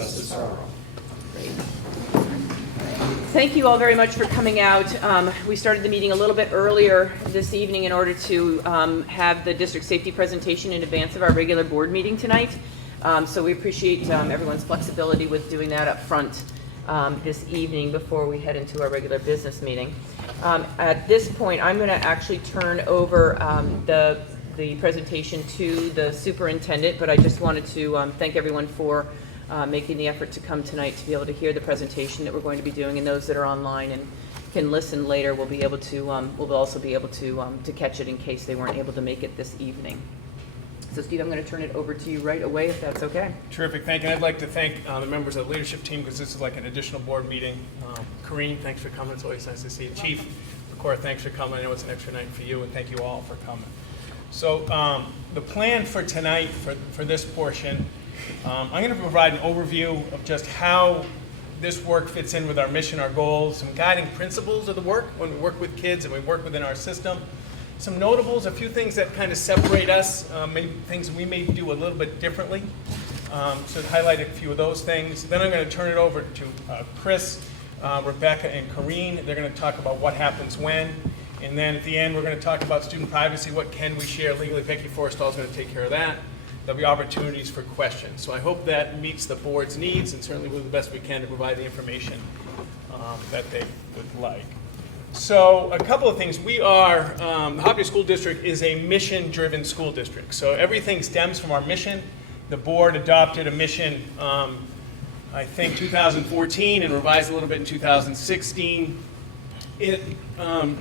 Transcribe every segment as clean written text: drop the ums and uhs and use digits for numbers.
justice for all. Great. Thank you all very much for coming out. We started the meeting a little bit earlier this evening in order to have the district safety presentation in advance of our regular board meeting tonight. So we appreciate everyone's flexibility with doing that up front this evening before we head into our regular business meeting. At this point, I'm going to actually turn over the presentation to the superintendent, but I just wanted to thank everyone for making the effort to come tonight to be able to hear the presentation that we're going to be doing, and those that are online and can listen later will be able to will also be able to catch it in case they weren't able to make it this evening. So Steve, I'm going to turn it over to you right away if that's okay. Terrific, thank you. And I'd like to thank the members of the leadership team because this is like an additional board meeting. Corrine, thanks for coming. It's always nice to see you. Chief, Cora, thanks for coming. I know it's an extra night for you, and thank you all for coming. So the plan for tonight for this portion, I'm going to provide an overview of just how this work fits in with our mission, our goals, some guiding principles of the work when we work with kids and we work within our system. Some notables, a few things that kind of separate us, maybe things we may do a little bit differently. So highlight a few of those things. Then I'm going to turn it over to Chris, Rebecca, and Corrine. They're going to talk about what happens when. And then at the end, we're going to talk about student privacy. What can we share legally? Becky Forrestall is going to take care of that. There'll be opportunities for questions. So I hope that meets the board's needs, and certainly we'll do the best we can to provide the information that they would like. So a couple of things. We are, the Hopkinton School District is a mission-driven school district. So everything stems from our mission. The board adopted a mission, I think, 2014 and revised a little bit in 2016. It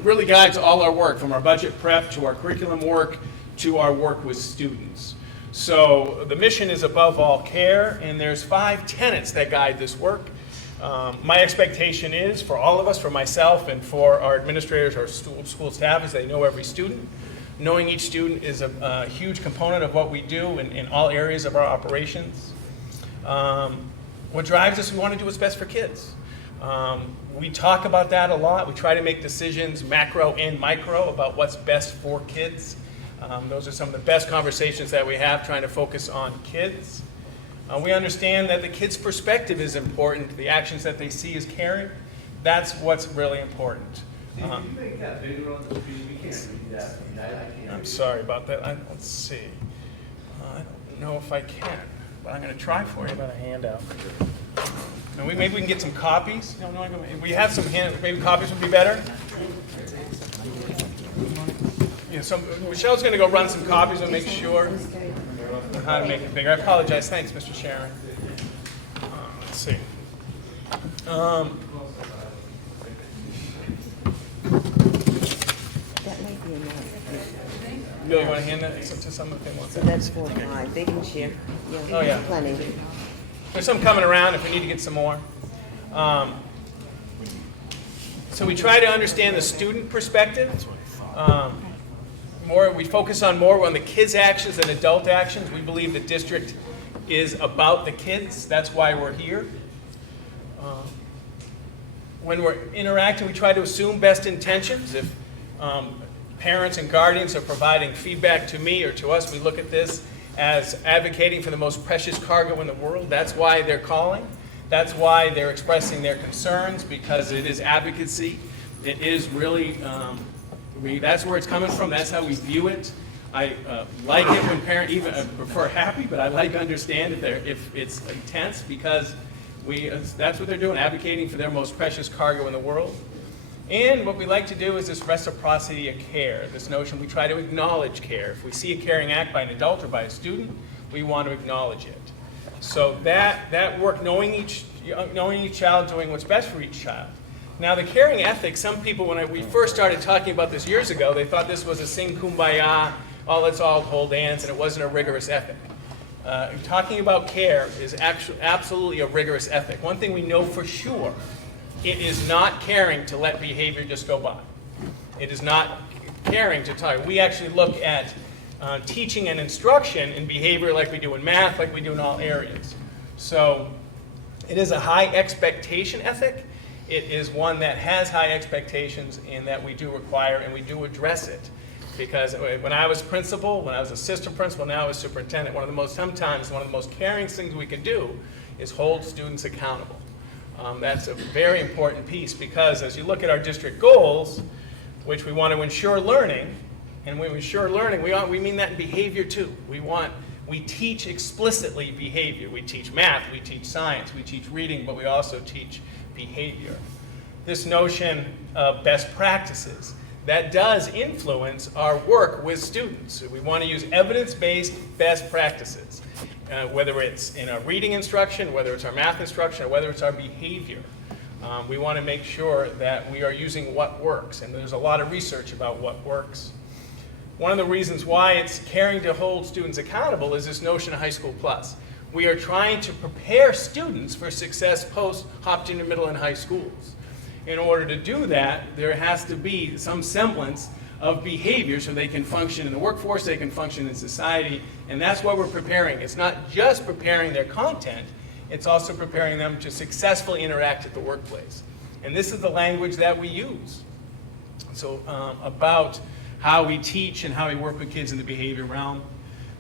really guides all our work, from our budget prep to our curriculum work to our work with students. So the mission is above all care, and there's 5 tenets that guide this work. My expectation is for all of us, for myself and for our administrators, our school staff, is they know every student. Knowing each student is a huge component of what we do in all areas of our operations. What drives us, we want to do what's best for kids. We talk about that a lot. We try to make decisions, macro and micro, about what's best for kids. Those are some of the best conversations that we have, trying to focus on kids. We understand that the kid's perspective is important. The actions that they see is caring. That's what's really important. Can you make that bigger on the screen? We can't read that. I can't. I'm sorry about that. Let's see. I don't know if I can, but I'm going to try for you. About a handout. And maybe we can get some copies. No, we have some maybe copies would be better. Yeah, so Michelle's going to go run some copies and make sure how to make it bigger. I apologize. Thanks, Mr. Sharon. Let's see. That might be enough. Bill, you want to hand that to someone if they want So that? that's 4 or 5. They can share. Yeah, Oh, yeah. plenty. There's some coming around if we need to get some more. So we try to understand the student perspective. We focus more on the kids' actions than adult actions. We believe the district is about the kids. That's why we're here. When we're interacting, we try to assume best intentions. If parents and guardians are providing feedback to me or to us, we look at this as advocating for the most precious cargo in the world. That's why they're calling. That's why they're expressing their concerns, because it is advocacy. It is really, that's where it's coming from. That's how we view it. I like it when parents, even I prefer happy, but I like to understand if it's intense, because that's what they're doing, advocating for their most precious cargo in the world. And what we like to do is this reciprocity of care, this notion we try to acknowledge care. If we see a caring act by an adult or by a student, we want to acknowledge it. So that work, knowing each child, doing what's best for each child. Now the caring ethic, some people, when we first started talking about this years ago, they thought this was a sing kumbaya, let's all hold hands, and it wasn't a rigorous ethic. Talking about care is actually absolutely a rigorous ethic. One thing we know for sure, it is not caring to let behavior just go by. It is not caring to talk. We actually look at teaching and instruction in behavior like we do in math, like we do in all areas. So it is a high expectation ethic. It is one that has high expectations and that we do require and we do address it. Because when I was principal, when I was assistant principal, now I was superintendent, sometimes one of the most caring things we can do is hold students accountable. That's a very important piece, because as you look at our district goals, which we want to ensure learning, and when we ensure learning, we mean that in behavior too. We teach explicitly behavior. We teach math, we teach science, we teach reading, but we also teach behavior. This notion of best practices, that does influence our work with students. We want to use evidence-based best practices, whether it's in our reading instruction, whether it's our math instruction, or whether it's our behavior. We want to make sure that we are using what works, and there's a lot of research about what works. One of the reasons why it's caring to hold students accountable is this notion of High School Plus. We are trying to prepare students for success post-Hopkinton middle and high schools. In order to do that, there has to be some semblance of behavior so they can function in the workforce, they can function in society, and that's what we're preparing. It's not just preparing their content, it's also preparing them to successfully interact at the workplace. And this is the language that we use. So about how we teach and how we work with kids in the behavior realm.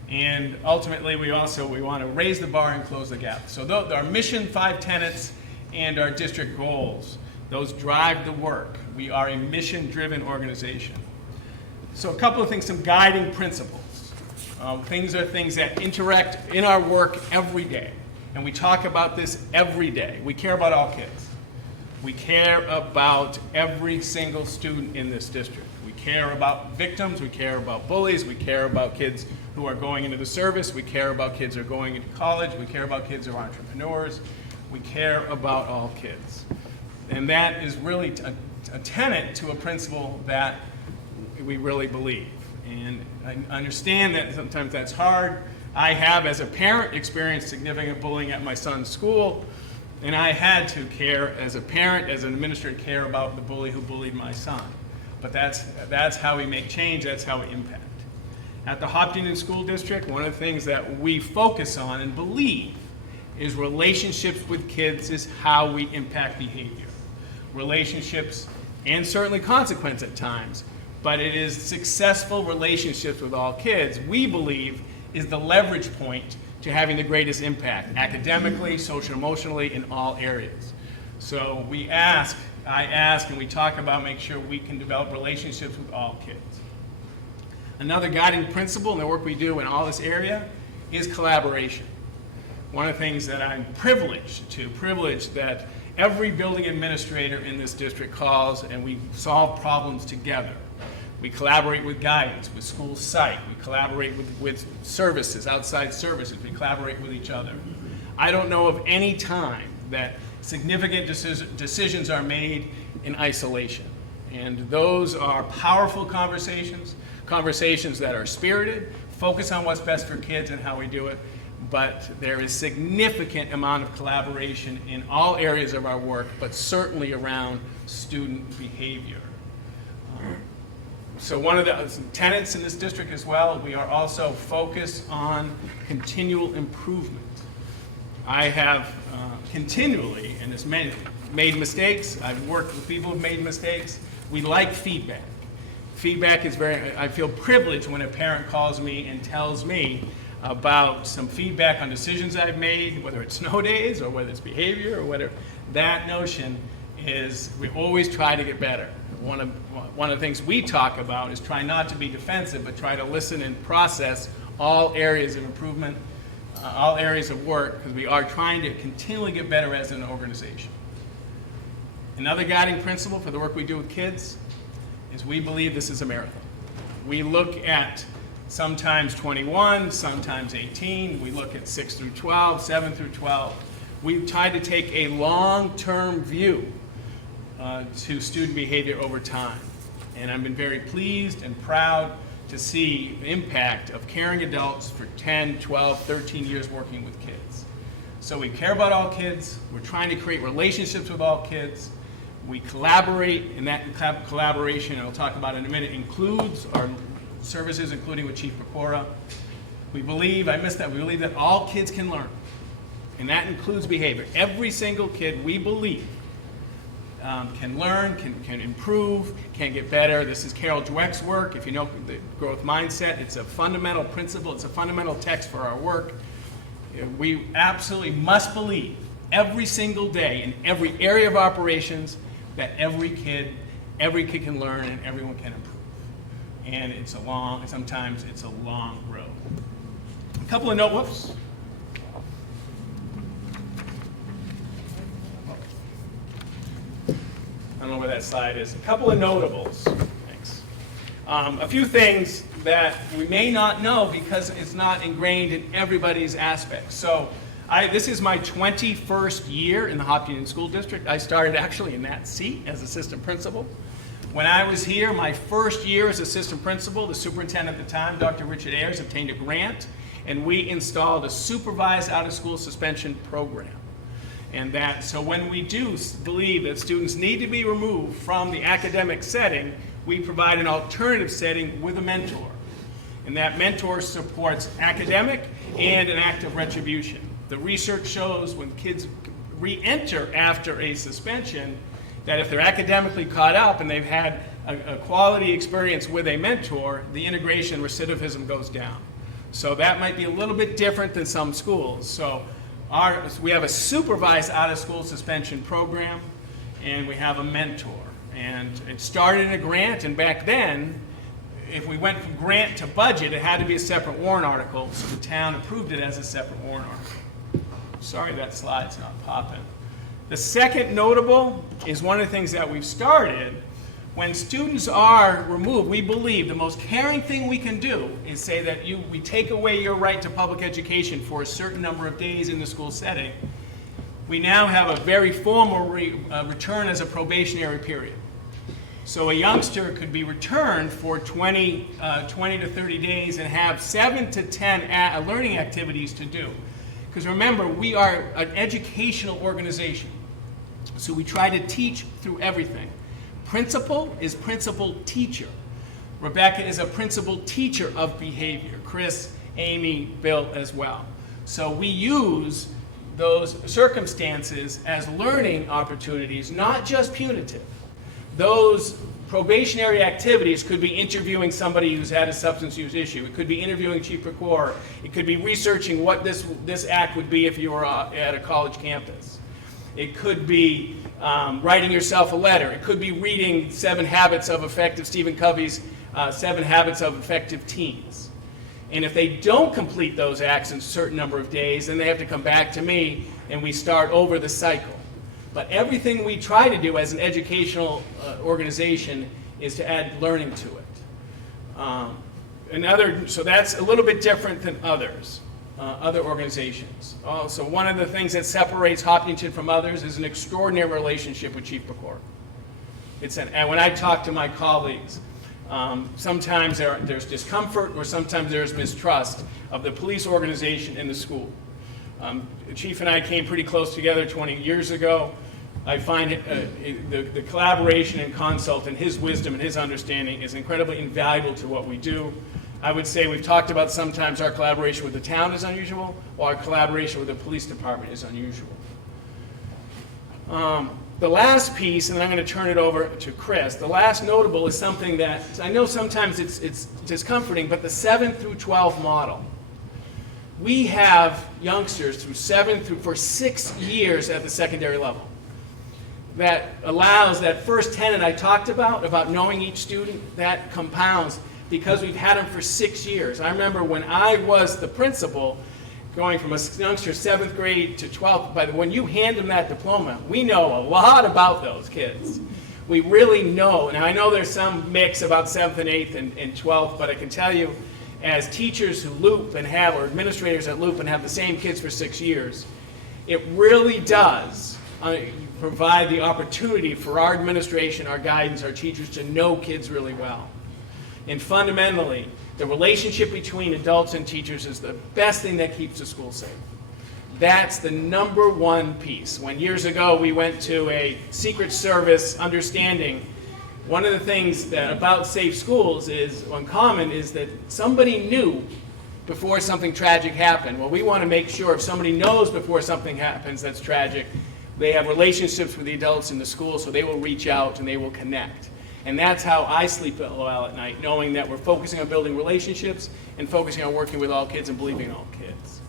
And ultimately, we want to raise the bar and close the gap. So our mission 5 tenets and our district goals, those drive the work. We are a mission-driven organization. So a couple of things, some guiding principles. Things that interact in our work every day. And we talk about this every day. We care about all kids. We care about every single student in this district. We care about victims, we care about bullies, we care about kids who are going into the service, we care about kids who are going into college, we care about kids who are entrepreneurs, we care about all kids. And that is really a tenet to a principle that we really believe. And I understand that sometimes that's hard. I have, as a parent, experienced significant bullying at my son's school, and I had to care, as a parent, as an administrator, care about the bully who bullied my son. But that's how we make change, that's how we impact. At the Hopkinton School District, one of the things that we focus on and believe is relationships with kids is how we impact behavior. Relationships, and certainly consequence at times, but it is successful relationships with all kids, we believe, is the leverage point to having the greatest impact, academically, social, emotionally, in all areas. So I ask, and we talk about make sure we can develop relationships with all kids. Another guiding principle in the work we do in all this area is collaboration. One of the things that I'm privileged that every building administrator in this district calls, and we solve problems together. We collaborate with guidance, with school psych, we collaborate with services, outside services, we collaborate with each other. I don't know of any time that significant decisions are made in isolation. And those are powerful conversations that are spirited, focus on what's best for kids and how we do it, but there is significant amount of collaboration in all areas of our work, but certainly around student behavior. So one of the tenets in this district as well, we are also focused on continual improvement. I have continually, and it's made mistakes, I've worked with people who've made mistakes. We like feedback. Feedback is I feel privileged when a parent calls me and tells me about some feedback on decisions I've made, whether it's snow days or whether it's behavior or whatever. That notion is we always try to get better. One of the things we talk about is try not to be defensive, but try to listen and process all areas of improvement, all areas of work, because we are trying to continually get better as an organization. Another guiding principle for the work we do with kids is we believe this is a marathon. We look at sometimes 21, sometimes 18. We look at 6 through 12, 7 through 12. We've tried to take a long-term view to student behavior over time. And I've been very pleased and proud to see the impact of caring adults for 10, 12, 13 years working with kids. So we care about all kids. We're trying to create relationships with all kids. We collaborate, and that collaboration, and I'll talk about in a minute, includes our services, including with Chief Pecora. We believe that all kids can learn, and that includes behavior. Every single kid, we believe, can learn, can improve, can get better. This is Carol Dweck's work. If you know the growth mindset, it's a fundamental principle, it's a fundamental text for our work. We absolutely must believe every single day in every area of operations that every kid can learn and everyone can improve. And sometimes it's a long road. A couple of whoops. I don't know where that slide is. A couple of notables. Thanks. A few things that we may not know because it's not ingrained in everybody's aspects. So this is my 21st year in the Hopkinton School District. I started actually in that seat as assistant principal. When I was here, my first year as assistant principal, the superintendent at the time, Dr. Richard Ayers, obtained a grant, and we installed a supervised out-of-school suspension program. So when we do believe that students need to be removed from the academic setting, we provide an alternative setting with a mentor. And that mentor supports academic and an act of retribution. The research shows when kids re-enter after a suspension, that if they're academically caught up and they've had a quality experience with a mentor, the integration recidivism goes down. So that might be a little bit different than some schools. So we have a supervised out-of-school suspension program, and we have a mentor. And it started in a grant, and back then, if we went from grant to budget, it had to be a separate warrant article, so the town approved it as a separate warrant article. Sorry that slide's not popping. The second notable is one of the things that we've started. When students are removed, we believe the most caring thing we can do is say that we take away your right to public education for a certain number of days in the school setting. We now have a very formal return as a probationary period. So a youngster could be returned for 20 to 30 days and have 7 to 10 learning activities to do. Because remember, we are an educational organization. So we try to teach through everything. Principal is principal teacher. Rebecca is a principal teacher of behavior. Chris, Amy, Bill as well. So we use those circumstances as learning opportunities, not just punitive. Those probationary activities could be interviewing somebody who's had a substance use issue. It could be interviewing Chief Procureur. It could be researching what this act would be if you were at a college campus. It could be writing yourself a letter. It could be reading Stephen Covey's 7 Habits of Effective Teens. And if they don't complete those acts in a certain number of days, then they have to come back to me and we start over the cycle. But everything we try to do as an educational organization is to add learning to it. So that's a little bit different than other organizations. Also, one of the things that separates Hopkinton from others is an extraordinary relationship with Chief Procureur. And when I talk to my colleagues, sometimes there's discomfort or sometimes there's mistrust of the police organization in the school. The Chief and I came pretty close together 20 years ago. I find the collaboration and consult and his wisdom and his understanding is incredibly invaluable to what we do. I would say we've talked about sometimes our collaboration with the town is unusual, while our collaboration with the police department is unusual. The last piece, and then I'm going to turn it over to Chris, the last notable is something that I know sometimes it's discomforting, but the 7 through 12 model. We have youngsters for 6 years at the secondary level. That allows that first tenet I talked about knowing each student, that compounds because we've had them for 6 years. I remember when I was the principal, going from a youngster 7th grade to 12th, when you hand them that diploma, we know a lot about those kids. We really know, and I know there's some mix about 7th and 8th and 12th, but I can tell you, as teachers who loop and have, or administrators that loop and have the same kids for 6 years, it really does provide the opportunity for our administration, our guidance, our teachers to know kids really well. And fundamentally, the relationship between adults and teachers is the best thing that keeps the school safe. That's the number one piece. When years ago we went to a Secret Service understanding, one of the things about safe schools is uncommon is that somebody knew before something tragic happened. Well, we want to make sure if somebody knows before something happens that's tragic, They have relationships with the adults in the school, so they will reach out and they will connect. And that's how I sleep well at night, knowing that we're focusing on building relationships and focusing on working with all kids and believing in all kids.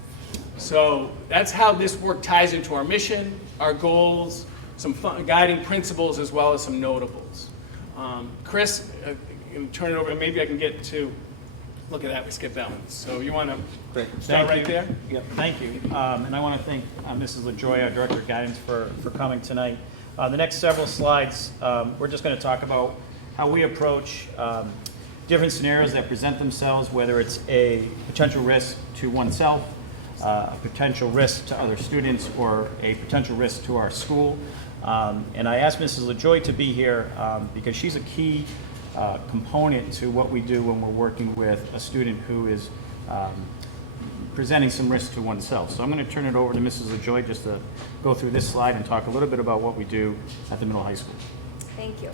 So that's how this work ties into our mission, our goals, some guiding principles, as well as some notables. Chris, turn it over, and maybe I can get to, look at that, we skipped that one. So you want to start right there? Yep, thank you. And I want to thank Mrs. LaJoy, our Director of Guidance, for coming tonight. The next several slides, we're just going to talk about how we approach different scenarios that present themselves, whether it's a potential risk to oneself, a potential risk to other students, or a potential risk to our school. And I asked Mrs. LaJoy to be here because she's a key component to what we do when we're working with a student who is presenting some risk to oneself. So I'm going to turn it over to Mrs. LaJoy just to go through this slide and talk a little bit about what we do at the middle high school. Thank you.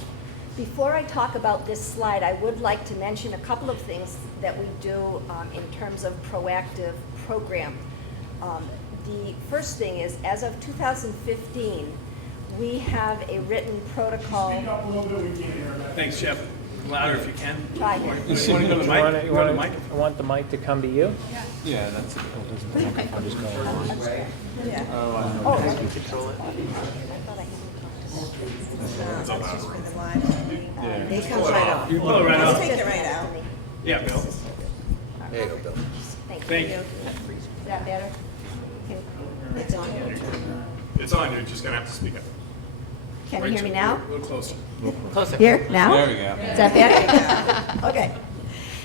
Before I talk about this slide, I would like to mention a couple of things that we do in terms of proactive program. The first thing is, as of 2015, we have a written protocol. Speak up a little bit, we can't hear that. Thanks, Jeff. Louder if you can. Try. You want to go to the mic? You Go to the mic. want the mic to come to you? Yeah. Oh, They come right up. You pull it right out. Take it right out. Yeah, Bill. There you go, Bill. Thank you. Is that better? It's on. It's on, you're just going to have to speak up. Can you hear me now? A little closer. Closer. Here, now? There we go. Is that better? Okay.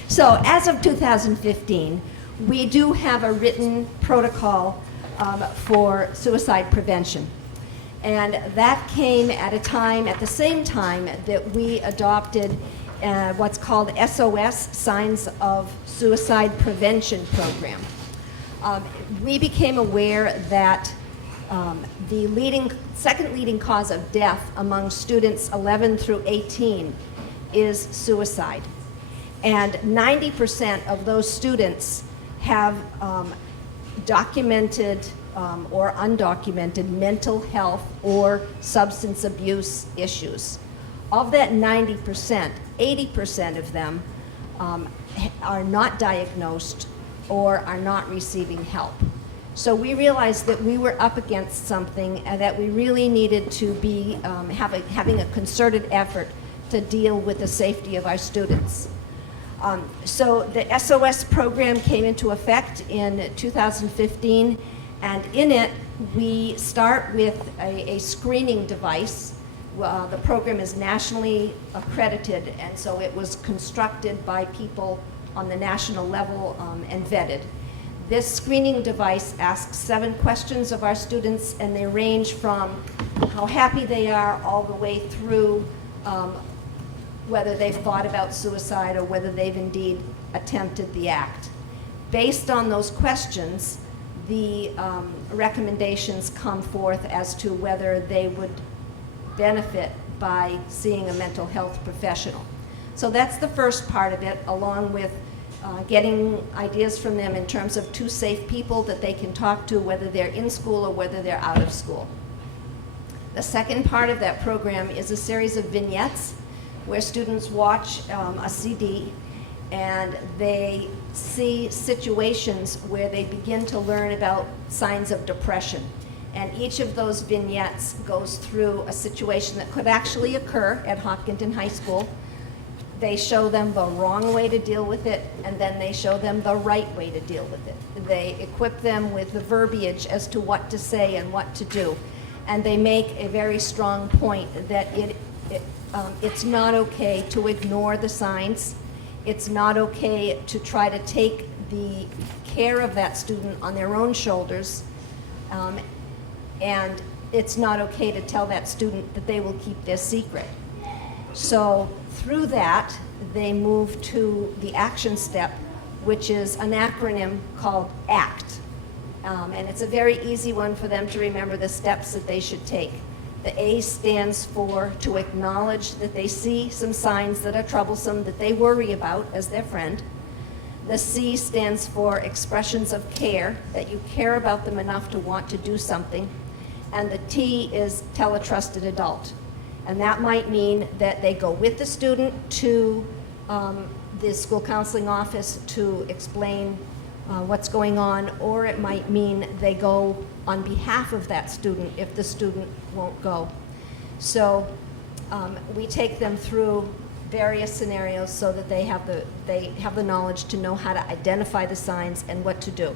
So as of 2015, we do have a written protocol for suicide prevention. And that came at the same time that we adopted what's called SOS, Signs of Suicide Prevention Program. We became aware that the second leading cause of death among students 11 through 18 is suicide. And 90% of those students have documented or undocumented mental health or substance abuse issues. Of that 90%, 80% of them are not diagnosed or are not receiving help. So we realized that we were up against something and that we really needed to be having a concerted effort to deal with the safety of our students. So the SOS program came into effect in 2015, and in it we start with a screening device. The program is nationally accredited, and so it was constructed by people on the national level and vetted. This screening device asks 7 questions of our students, and they range from how happy they are all the way through whether they've thought about suicide or whether they've indeed attempted the act. Based on those questions, the recommendations come forth as to whether they would benefit by seeing a mental health professional. So that's the first part of it, along with getting ideas from them in terms of 2 safe people that they can talk to, whether they're in school or whether they're out of school. The second part of that program is a series of vignettes where students watch a CD and they see situations where they begin to learn about signs of depression. And each of those vignettes goes through a situation that could actually occur at Hopkinton High School. They show them the wrong way to deal with it, and then they show them the right way to deal with it. They equip them with the verbiage as to what to say and what to do. And they make a very strong point that it's not okay to ignore the signs. It's not okay to try to take the care of that student on their own shoulders. And it's not okay to tell that student that they will keep their secret. So through that, they move to the action step, which is an acronym called ACT. And it's a very easy one for them to remember the steps that they should take. The A stands for to acknowledge that they see some signs that are troublesome that they worry about as their friend. The C stands for expressions of care, that you care about them enough to want to do something. and the T is tell a trusted adult. And that might mean that they go with the student to the school counseling office to explain what's going on, or it might mean they go on behalf of that student if the student won't go. So we take them through various scenarios so that they have the knowledge to know how to identify the signs and what to do.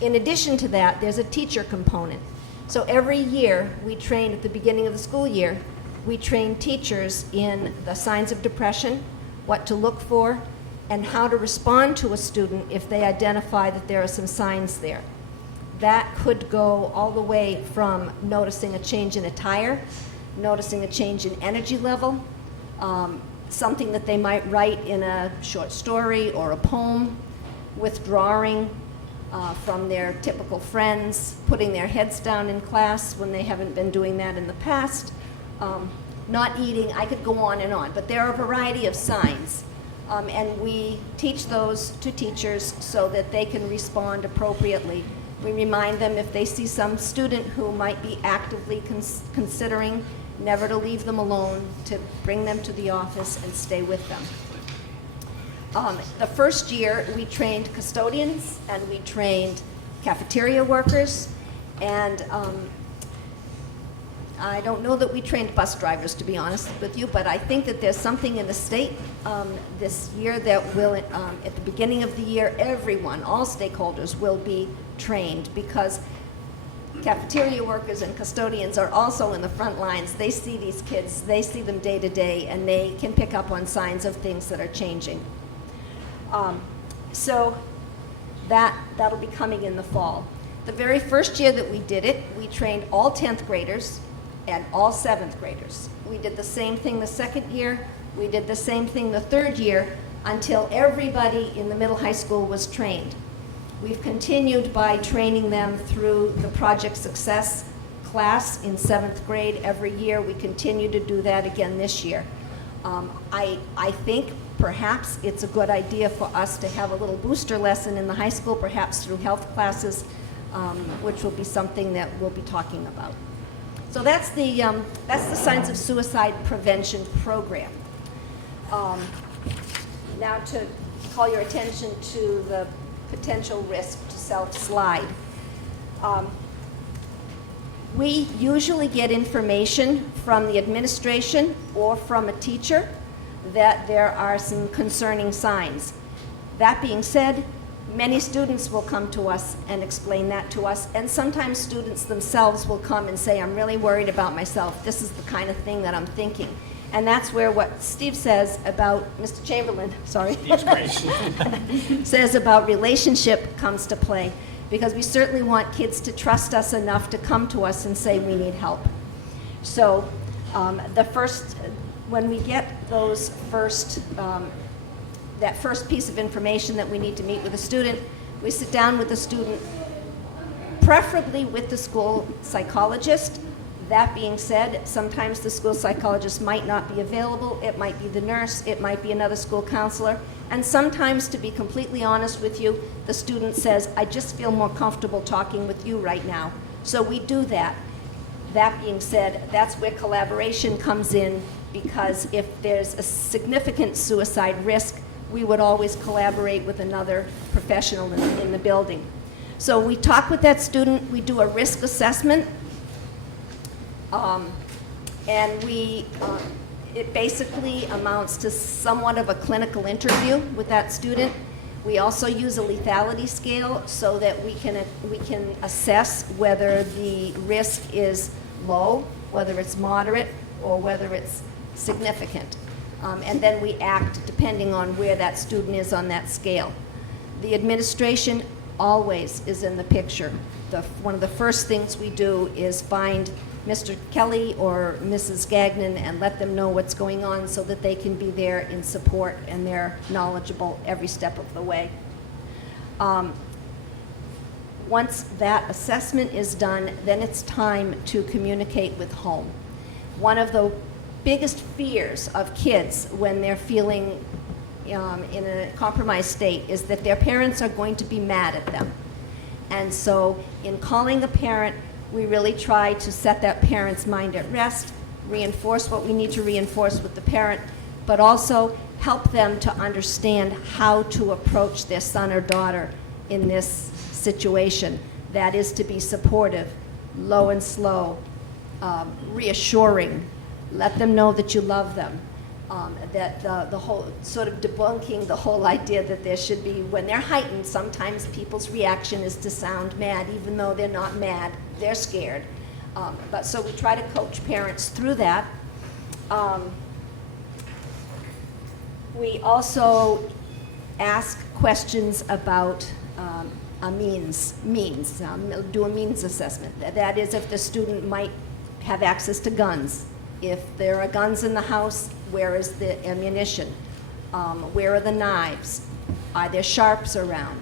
In addition to that, there's a teacher component. So every year we train at the beginning of the school year, we train teachers in the signs of depression, what to look for, and how to respond to a student if they identify that there are some signs there. That could go all the way from noticing a change in attire, noticing a change in energy level, something that they might write in a short story or a poem, withdrawing from their typical friends, putting their heads down in class when they haven't been doing that in the past, not eating. I could go on and on, but there are a variety of signs, and we teach those to teachers so that they can respond appropriately. We remind them if they see some student who might be actively considering never to leave them alone, to bring them to the office and stay with them. The first year, we trained custodians and we trained cafeteria workers, and I don't know that we trained bus drivers, to be honest with you, but I think that there's something in the state this year that will, at the beginning of the year, everyone, all stakeholders will be trained, because cafeteria workers and custodians are also in the front lines. They see these kids, they see them day to day, and they can pick up on signs of things that are changing. So that'll be coming in the fall. The very first year that we did it, we trained all 10th graders and all 7th graders. We did the same thing the second year, we did the same thing the third year, until everybody in the middle high school was trained. We've continued by training them through the Project Success class in 7th grade every year. We continue to do that again this year. I think perhaps it's a good idea for us to have a little booster lesson in the high school, perhaps through health classes, which will be something that we'll be talking about. So that's the Signs of Suicide Prevention program. Now to call your attention to the potential risk to self-slide. We usually get information from the administration or from a teacher that there are some concerning signs. That being said, many students will come to us and explain that to us, and sometimes students themselves will come and say, I'm really worried about myself. This is the kind of thing that I'm thinking. And that's where what Steve says about, Mr. Chamberlain, sorry, says about relationship comes to play, because we certainly want kids to trust us enough to come to us and say we need help. So when we get those that first piece of information that we need to meet with a student, we sit down with the student, preferably with the school psychologist. That being said, sometimes the school psychologist might not be available. It might be the nurse, it might be another school counselor. And sometimes, to be completely honest with you, the student says, I just feel more comfortable talking with you right now. So we do that. That being said, that's where collaboration comes in, because if there's a significant suicide risk, we would always collaborate with another professional in the building. So we talk with that student, we do a risk assessment, and it basically amounts to somewhat of a clinical interview with that student. We also use a lethality scale so that we can assess whether the risk is low, whether it's moderate, or whether it's significant. And then we act depending on where that student is on that scale. The administration always is in the picture. One of the first things we do is find Mr. Kelly or Mrs. Gagnon and let them know what's going on so that they can be there in support and they're knowledgeable every step of the way. Once that assessment is done, then it's time to communicate with home. One of the biggest fears of kids when they're feeling in a compromised state is that their parents are going to be mad at them. And so in calling a parent, We really try to set that parent's mind at rest, reinforce what we need to reinforce with the parent, but also help them to understand how to approach their son or daughter in this situation. That is to be supportive, low and slow, reassuring, let them know that you love them. That the whole sort of debunking the whole idea that there should be, when they're heightened, sometimes people's reaction is to sound mad, even though they're not mad, they're scared. But so we try to coach parents through that. We also ask questions about a do a means assessment. That is, if the student might have access to guns. If there are guns in the house, where is the ammunition? Where are the knives? Are there sharps around?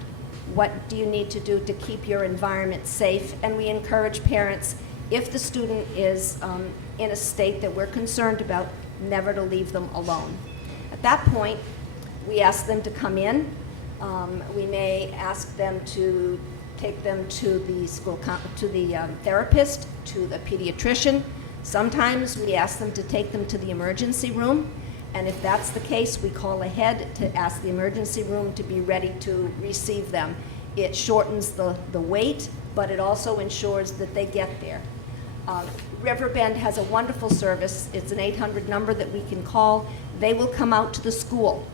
What do you need to do to keep your environment safe? And we encourage parents, if the student is in a state that we're concerned about, never to leave them alone. At that point, we ask them to come in. We may ask them to take them to the therapist, to the pediatrician. Sometimes we ask them to take them to the emergency room, and if that's the case, we call ahead to ask the emergency room to be ready to receive them. It shortens the wait, but it also ensures that they get there. Riverbend has a wonderful service. It's an 800 number that we can call. They will come out to the school,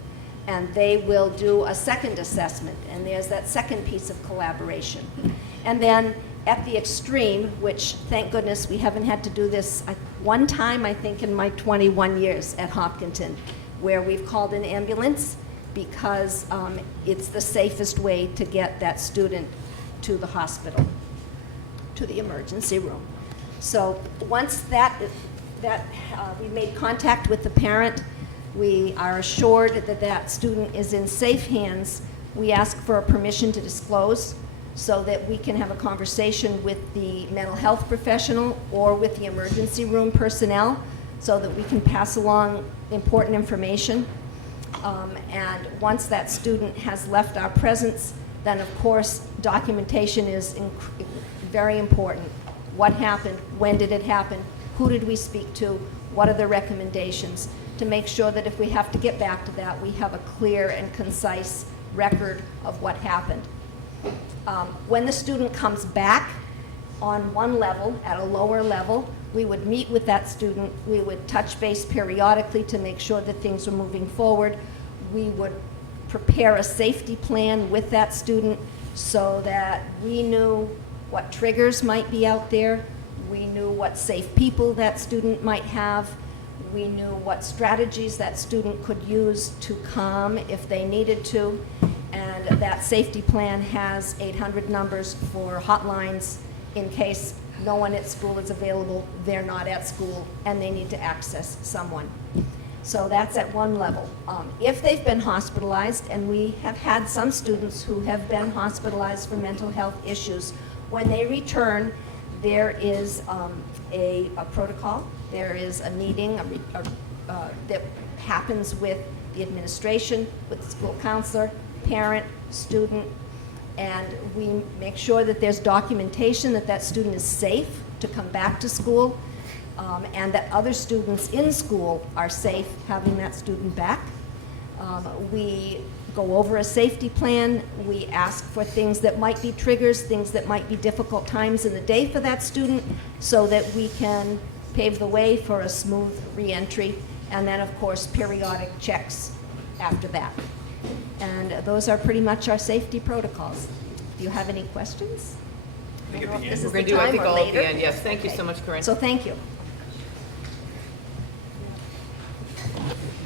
and they will do a second assessment, and there's that second piece of collaboration. And then at the extreme, which thank goodness we haven't had to do this one time, I think, in my 21 years at Hopkinton, where we've called an ambulance because it's the safest way to get that student to the hospital, to the emergency room. So once we made contact with the parent, we are assured that that student is in safe hands. We ask for a permission to disclose so that we can have a conversation with the mental health professional or with the emergency room personnel so that we can pass along important information. And once that student has left our presence, then of course documentation is very important. What happened? When did it happen? Who did we speak to? What are the recommendations? To make sure that if we have to get back to that, we have a clear and concise record of what happened. When the student comes back on one level, at a lower level, we would meet with that student. We would touch base periodically to make sure that things were moving forward. We would prepare a safety plan with that student so that we knew what triggers might be out there. We knew what safe people that student might have. We knew what strategies that student could use to calm if they needed to. And that safety plan has 800 numbers for hotlines in case no one at school is available, they're not at school, and they need to access someone. So that's at one level. If they've been hospitalized, and we have had some students who have been hospitalized for mental health issues, when they return, there is a protocol. There is a meeting that happens with the administration, with the school counselor, parent, student, and we make sure that there's documentation that that student is safe to come back to school, and that other students in school are safe having that student back. We go over a safety plan. We ask for things that might be triggers, things that might be difficult times in the day for that student, so that we can pave the way for a smooth reentry, and then of course periodic checks after that. And those are pretty much our safety protocols. Do you have any questions? I think at the end. This is We're going the to do, I time think, or all at later? the end. Yes, thank you Okay. so much, Corinne. So thank you.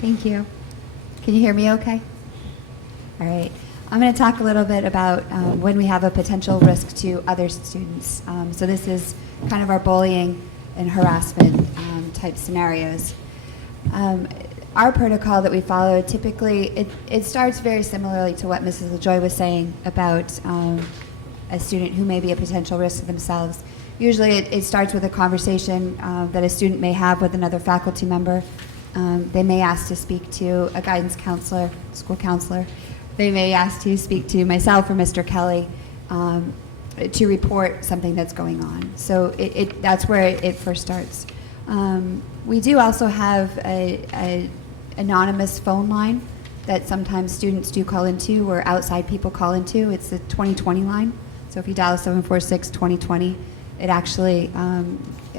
Thank you. Can you hear me okay? All right. I'm going to talk a little bit about when we have a potential risk to other students. So this is kind of our bullying and harassment type scenarios. Our protocol that we follow, typically, it starts very similarly to what Mrs. LaJoy was saying about a student who may be a potential risk to themselves. Usually it starts with a conversation that a student may have with another faculty member. They may ask to speak to a guidance counselor, school counselor. They may ask to speak to myself or Mr. Kelly. to report something that's going on. So that's where it first starts. We do also have a anonymous phone line that sometimes students do call into or outside people call into. It's the 2020 line. So if you dial 746-2020, it actually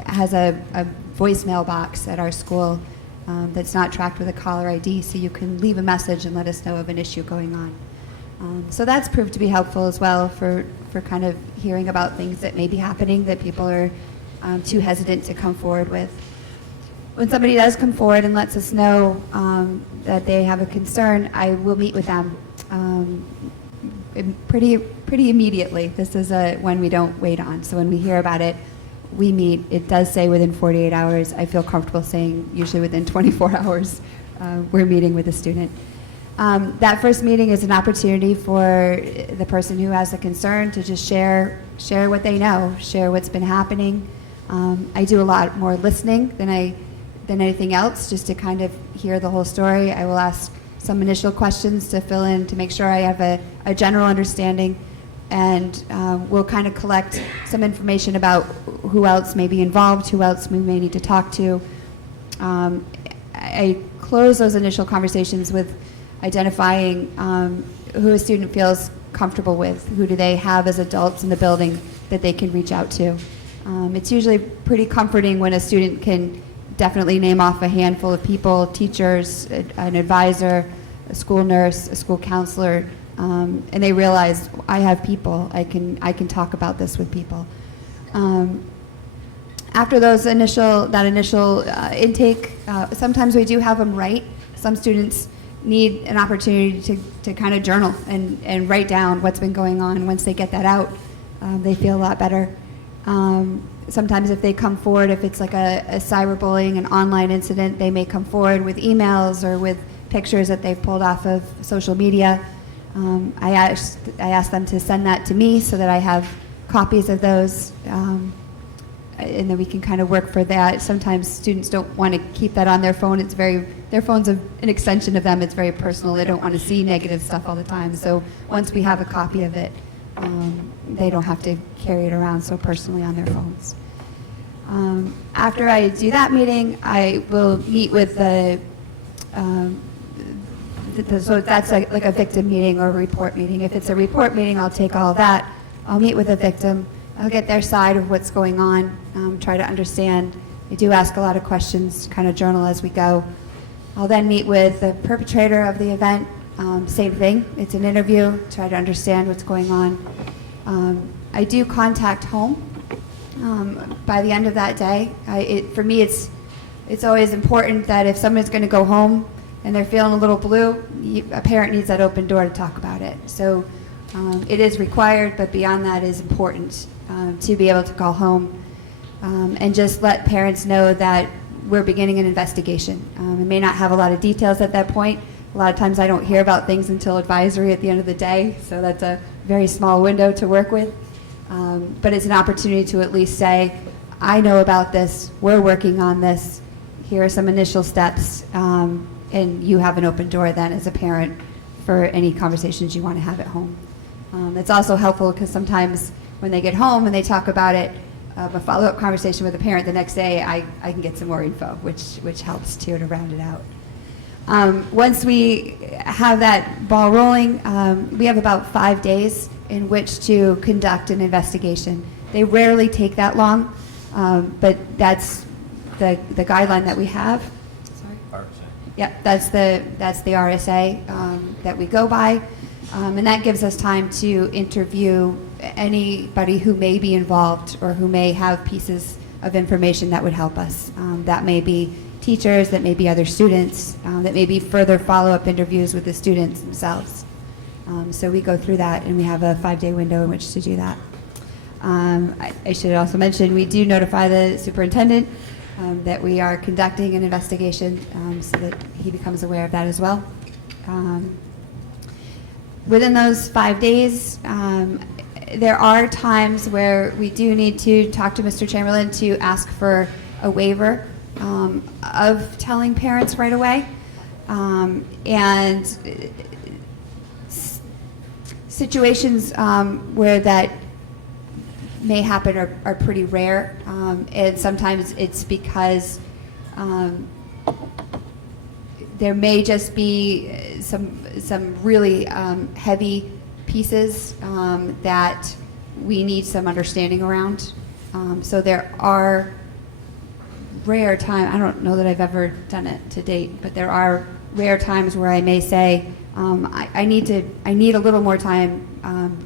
has a voicemail box at our school that's not tracked with a caller ID, so you can leave a message and let us know of an issue going on. So that's proved to be helpful as well for kind of hearing about things that may be happening that people are too hesitant to come forward with. When somebody does come forward and lets us know that they have a concern, I will meet with them pretty immediately. This is one we don't wait on. So when we hear about it, we meet. It does say within 48 hours. I feel comfortable saying usually within 24 hours we're meeting with a student. That first meeting is an opportunity for the person who has a concern to just share what they know, share what's been happening. I do a lot more listening than anything else, just to kind of hear the whole story. I will ask some initial questions to fill in to make sure I have a general understanding, and we'll kind of collect some information about who else may be involved, who else we may need to talk to. I close those initial conversations with identifying who a student feels comfortable with, who do they have as adults in the building that they can reach out to. It's usually pretty comforting when a student can definitely name off a handful of people, teachers, an advisor, a school nurse, a school counselor, and they realize I have people. I can talk about this with people. After that initial intake, sometimes we do have them write. Some students need an opportunity to kind of journal and write down what's been going on. Once they get that out, they feel a lot better. Sometimes if they come forward, if it's like a cyberbullying, an online incident, they may come forward with emails or with pictures that they've pulled off of social media. I ask them to send that to me so that I have copies of those, and then we can kind of work for that. Sometimes students don't want to keep that on their phone. Their phone's an extension of them. It's very personal. They don't want to see negative stuff all the time. So once we have a copy of it, they don't have to carry it around so personally on their phones. After I do that meeting, I will meet with so that's like a victim meeting or a report meeting. If it's a report meeting, I'll take all that. I'll meet with a victim. I'll get their side of what's going on, try to understand. I do ask a lot of questions, kind of journal as we go. I'll then meet with the perpetrator of the event. Same thing. It's an interview, try to understand what's going on. I do contact home by the end of that day. For me, it's always important that if someone's going to go home and they're feeling a little blue, a parent needs that open door to talk about it. So it is required, but beyond that is important to be able to call home and just let parents know that we're beginning an investigation. It may not have a lot of details at that point. A lot of times I don't hear about things until advisory at the end of the day, so that's a very small window to work with. But it's an opportunity to at least say, I know about this, we're working on this, here are some initial steps, and you have an open door then as a parent for any conversations you want to have at home. It's also helpful because sometimes when they get home and they talk about it, a follow-up conversation with a parent the next day, I can get some more info, which helps too to round it out. Once we have that ball rolling, we have about 5 days in which to conduct an investigation. They rarely take that long, but that's the guideline that we have. Sorry? RSA. Yep, that's the RSA that we go by, and that gives us time to interview anybody who may be involved or who may have pieces of information that would help us. That may be teachers, that may be other students, that may be further follow-up interviews with the students themselves. So we go through that, and we have a 5-day window in which to do that. I should also mention we do notify the superintendent that we are conducting an investigation so that he becomes aware of that as well. Within those 5 days, there are times where we do need to talk to Mr. Chamberlain to ask for a waiver of telling parents right away. And situations where that may happen are pretty rare, and sometimes it's because there may just be some really heavy pieces that we need some understanding around. So there are rare times, I don't know that I've ever done it to date, but there are rare times where I may say, I need a little more time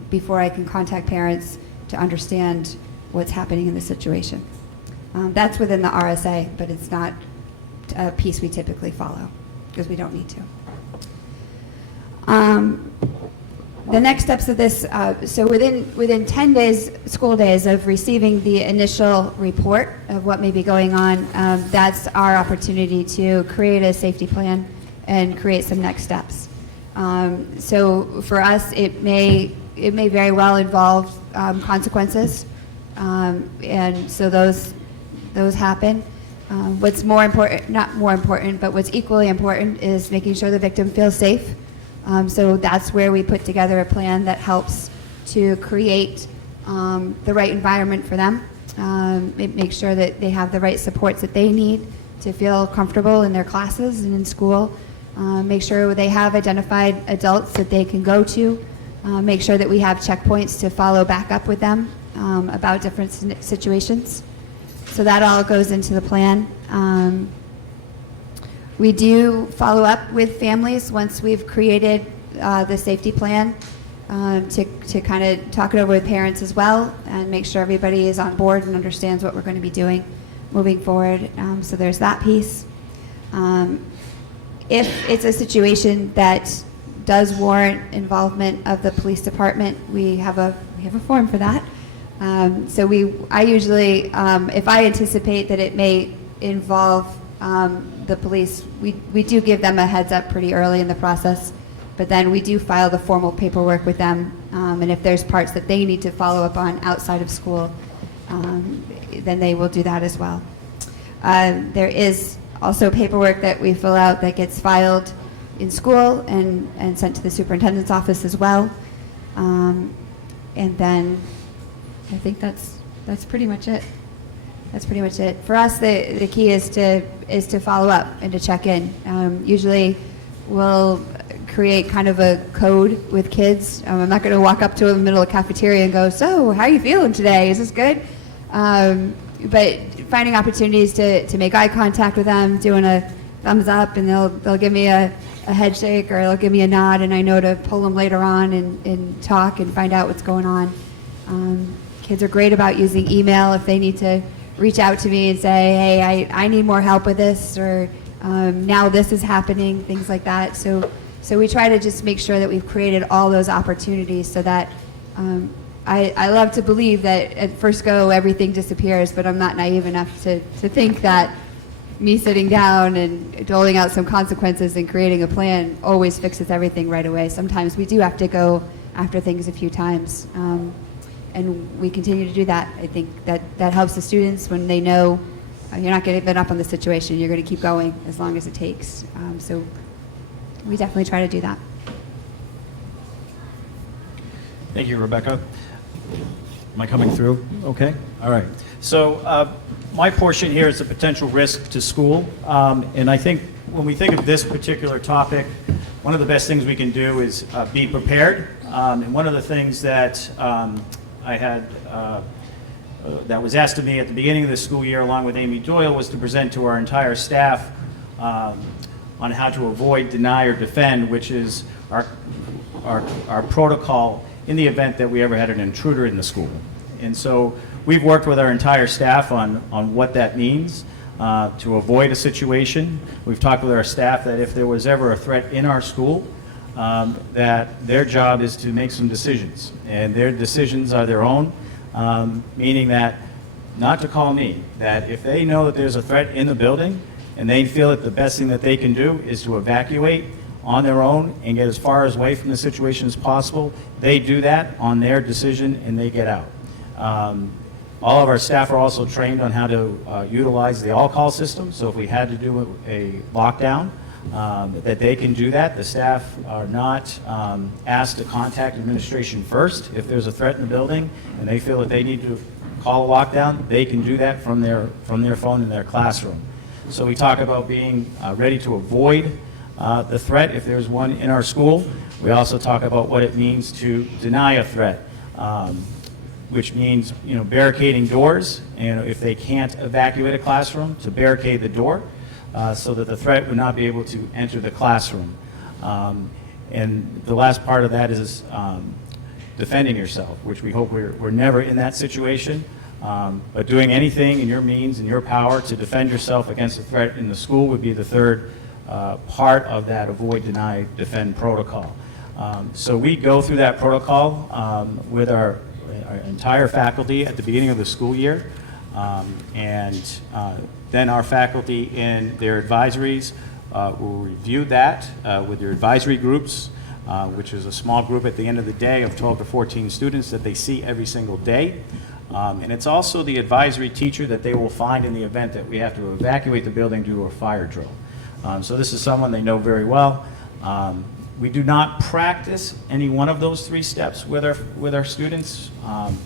before I can contact parents to understand what's happening in the situation. That's within the RSA, but it's not a piece we typically follow because we don't need to. The next steps of this, so within 10 days, school days of receiving the initial report of what may be going on, that's our opportunity to create a safety plan and create some next steps. So for us, it may very well involve consequences, and so those happen. What's more important, not more important, but what's equally important is making sure the victim feels safe. So that's where we put together a plan that helps to create the right environment for them, make sure that they have the right supports that they need to feel comfortable in their classes and in school, make sure they have identified adults that they can go to, make sure that we have checkpoints to follow back up with them about different situations. So that all goes into the plan. We do follow up with families once we've created the safety plan to kind of talk it over with parents as well and make sure everybody is on board and understands what we're going to be doing moving forward. So there's that piece. If it's a situation that does warrant involvement of the police department, we have a form for that. I usually, if I anticipate that it may involve the police, we do give them a heads up pretty early in the process, but then we do file the formal paperwork with them, and if there's parts that they need to follow up on outside of school, then they will do that as well. There is also paperwork that we fill out that gets filed in school and sent to the superintendent's office as well, and then I think that's pretty much it. That's pretty much it. For us, the key is to follow up and to check in. Usually, we'll create kind of a code with kids. I'm not going to walk up to them in the middle of the cafeteria and go, "So, how are you feeling today? Is this good?" But finding opportunities to make eye contact with them, doing a thumbs up, and they'll give me a head shake or they'll give me a nod, and I know to pull them later on and talk and find out what's going on. Kids are great about using email if they need to reach out to me and say, hey, I need more help with this, or now this is happening, things like that. So we try to just make sure that we've created all those opportunities so that I love to believe that at first go everything disappears, but I'm not naive enough to think that me sitting down and doling out some consequences and creating a plan always fixes everything right away. Sometimes we do have to go after things a few times. And we continue to do that. I think that helps the students when they know you're not going to give up on the situation. You're going to keep going as long as it takes. So we definitely try to do that. Thank you, Rebecca. Am I coming through? Okay. All right. So my portion here is a potential risk to school. And I think when we think of this particular topic, one of the best things we can do is be prepared. And one of the things that I had that was asked of me at the beginning of the school year along with Amy Doyle was to present to our entire staff on how to avoid, deny, or defend, which is our protocol in the event that we ever had an intruder in the school. And so we've worked with our entire staff on what that means to avoid a situation. We've talked with our staff that if there was ever a threat in our school, that their job is to make some decisions, and their decisions are their own, meaning that not to call me, that if they know that there's a threat in the building and they feel that the best thing that they can do is to evacuate on their own and get as far away from the situation as possible, they do that on their decision and they get out. All of our staff are also trained on how to utilize the all-call system, so if we had to do a lockdown, that they can do that. The staff are not asked to contact administration first. If there's a threat in the building and they feel that they need to call a lockdown, they can do that from their phone in their classroom. So we talk about being ready to avoid the threat if there's one in our school. We also talk about what it means to deny a threat, which means, barricading doors, and if they can't evacuate a classroom, to barricade the door so that the threat would not be able to enter the classroom. And the last part of that is defending yourself, which we hope we're never in that situation, but doing anything in your means and your power to defend yourself against a threat in the school would be the third part of that avoid, deny, defend protocol. So we go through that protocol with our entire faculty at the beginning of the school year, and then our faculty in their advisories will review that with their advisory groups, which is a small group at the end of the day of 12 to 14 students that they see every single day. And it's also the advisory teacher that they will find in the event that we have to evacuate the building due to a fire drill. So this is someone they know very well. We do not practice any one of those three steps with our students.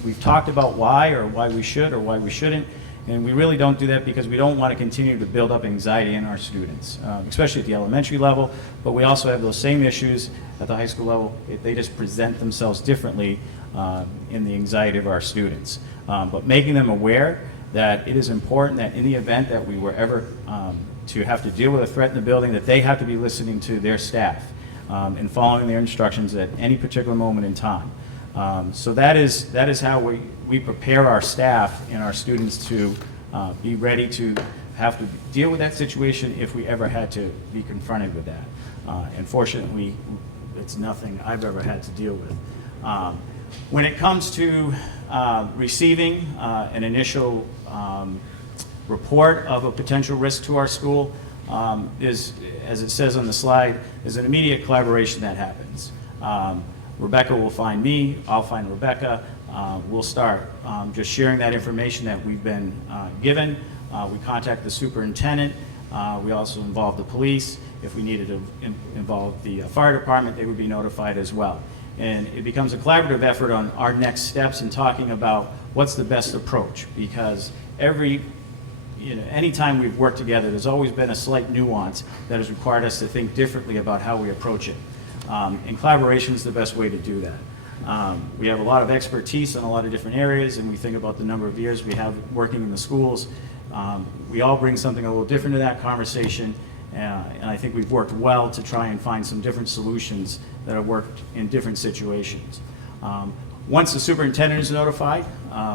We've talked about why we should or why we shouldn't, and we really don't do that because we don't want to continue to build up anxiety in our students, especially at the elementary level, but we also have those same issues at the high school level. They just present themselves differently in the anxiety of our students. But making them aware that it is important that in the event that we were ever to have to deal with a threat in the building, that they have to be listening to their staff and following their instructions at any particular moment in time. So that is how we prepare our staff and our students to be ready to have to deal with that situation if we ever had to be confronted with that. And fortunately, it's nothing I've ever had to deal with. When it comes to receiving an initial report of a potential risk to our school, is, as it says on the slide, is an immediate collaboration that happens. Rebecca will find me, I'll find Rebecca. We'll start just sharing that information that we've been given. We contact the superintendent. We also involve the police. If we needed to involve the fire department, they would be notified as well. And it becomes a collaborative effort on our next steps in talking about what's the best approach, because anytime we've worked together, there's always been a slight nuance that has required us to think differently about how we approach it. And collaboration is the best way to do that. We have a lot of expertise in a lot of different areas, and we think about the number of years we have working in the schools. We all bring something a little different to that conversation, and I think we've worked well to try and find some different solutions that have worked in different situations. Once the superintendent is notified,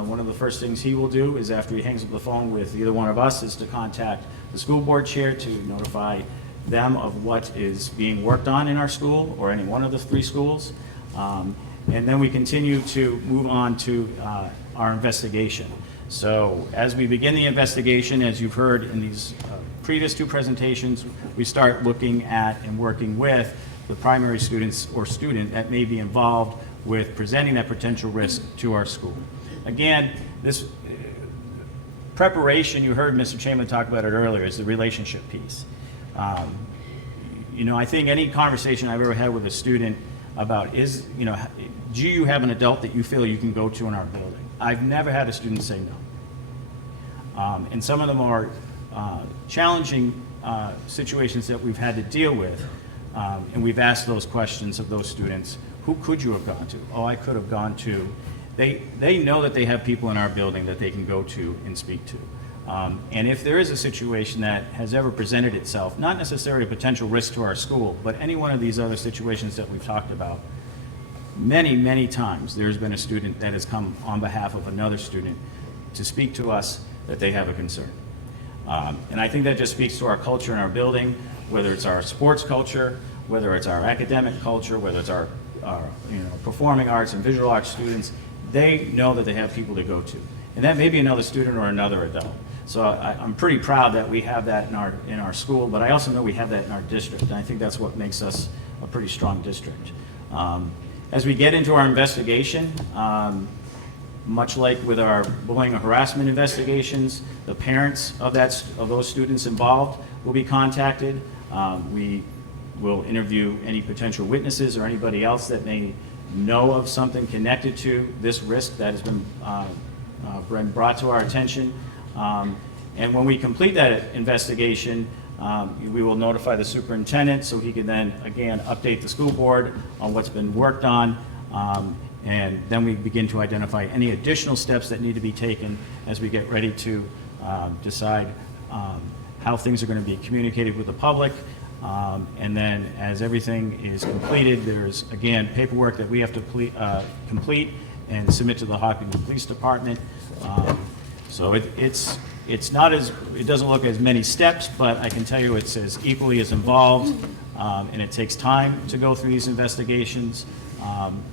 one of the first things he will do is, after he hangs up the phone with either one of us, is to contact the school board chair to notify them of what is being worked on in our school or any one of the three schools. And then we continue to move on to our investigation. So as we begin the investigation, as you've heard in these previous two presentations, we start looking at and working with the primary students or student that may be involved with presenting that potential risk to our school. Again, this preparation, you heard Mr. Chamberlain talk about it earlier, is the relationship piece. I think any conversation I've ever had with a student about do you have an adult that you feel you can go to in our building? I've never had a student say no. And some of them are challenging situations that we've had to deal with, and we've asked those questions of those students. Who could you have gone to? Oh, I could have gone to. They know that they have people in our building that they can go to and speak to. And if there is a situation that has ever presented itself, not necessarily a potential risk to our school, but any one of these other situations that we've talked about, many, many times there's been a student that has come on behalf of another student to speak to us that they have a concern. And I think that just speaks to our culture in our building, whether it's our sports culture, whether it's our academic culture, whether it's our performing arts and visual arts students. They know that they have people to go to. And that may be another student or another adult. So I'm pretty proud that we have that in our school, but I also know we have that in our district, and I think that's what makes us a pretty strong district. As we get into our investigation, much like with our bullying and harassment investigations, the parents of those students involved will be contacted. We will interview any potential witnesses or anybody else that may know of something connected to this risk that has been brought to our attention. And when we complete that investigation, we will notify the superintendent so he can then, again, update the school board on what's been worked on. And then we begin to identify any additional steps that need to be taken as we get ready to decide how things are going to be communicated with the public. And then as everything is completed, there's, again, paperwork that we have to complete and submit to the Hopkinton Police Department. So it's not as, it doesn't look as many steps, but I can tell you it's as equally as involved, and it takes time to go through these investigations.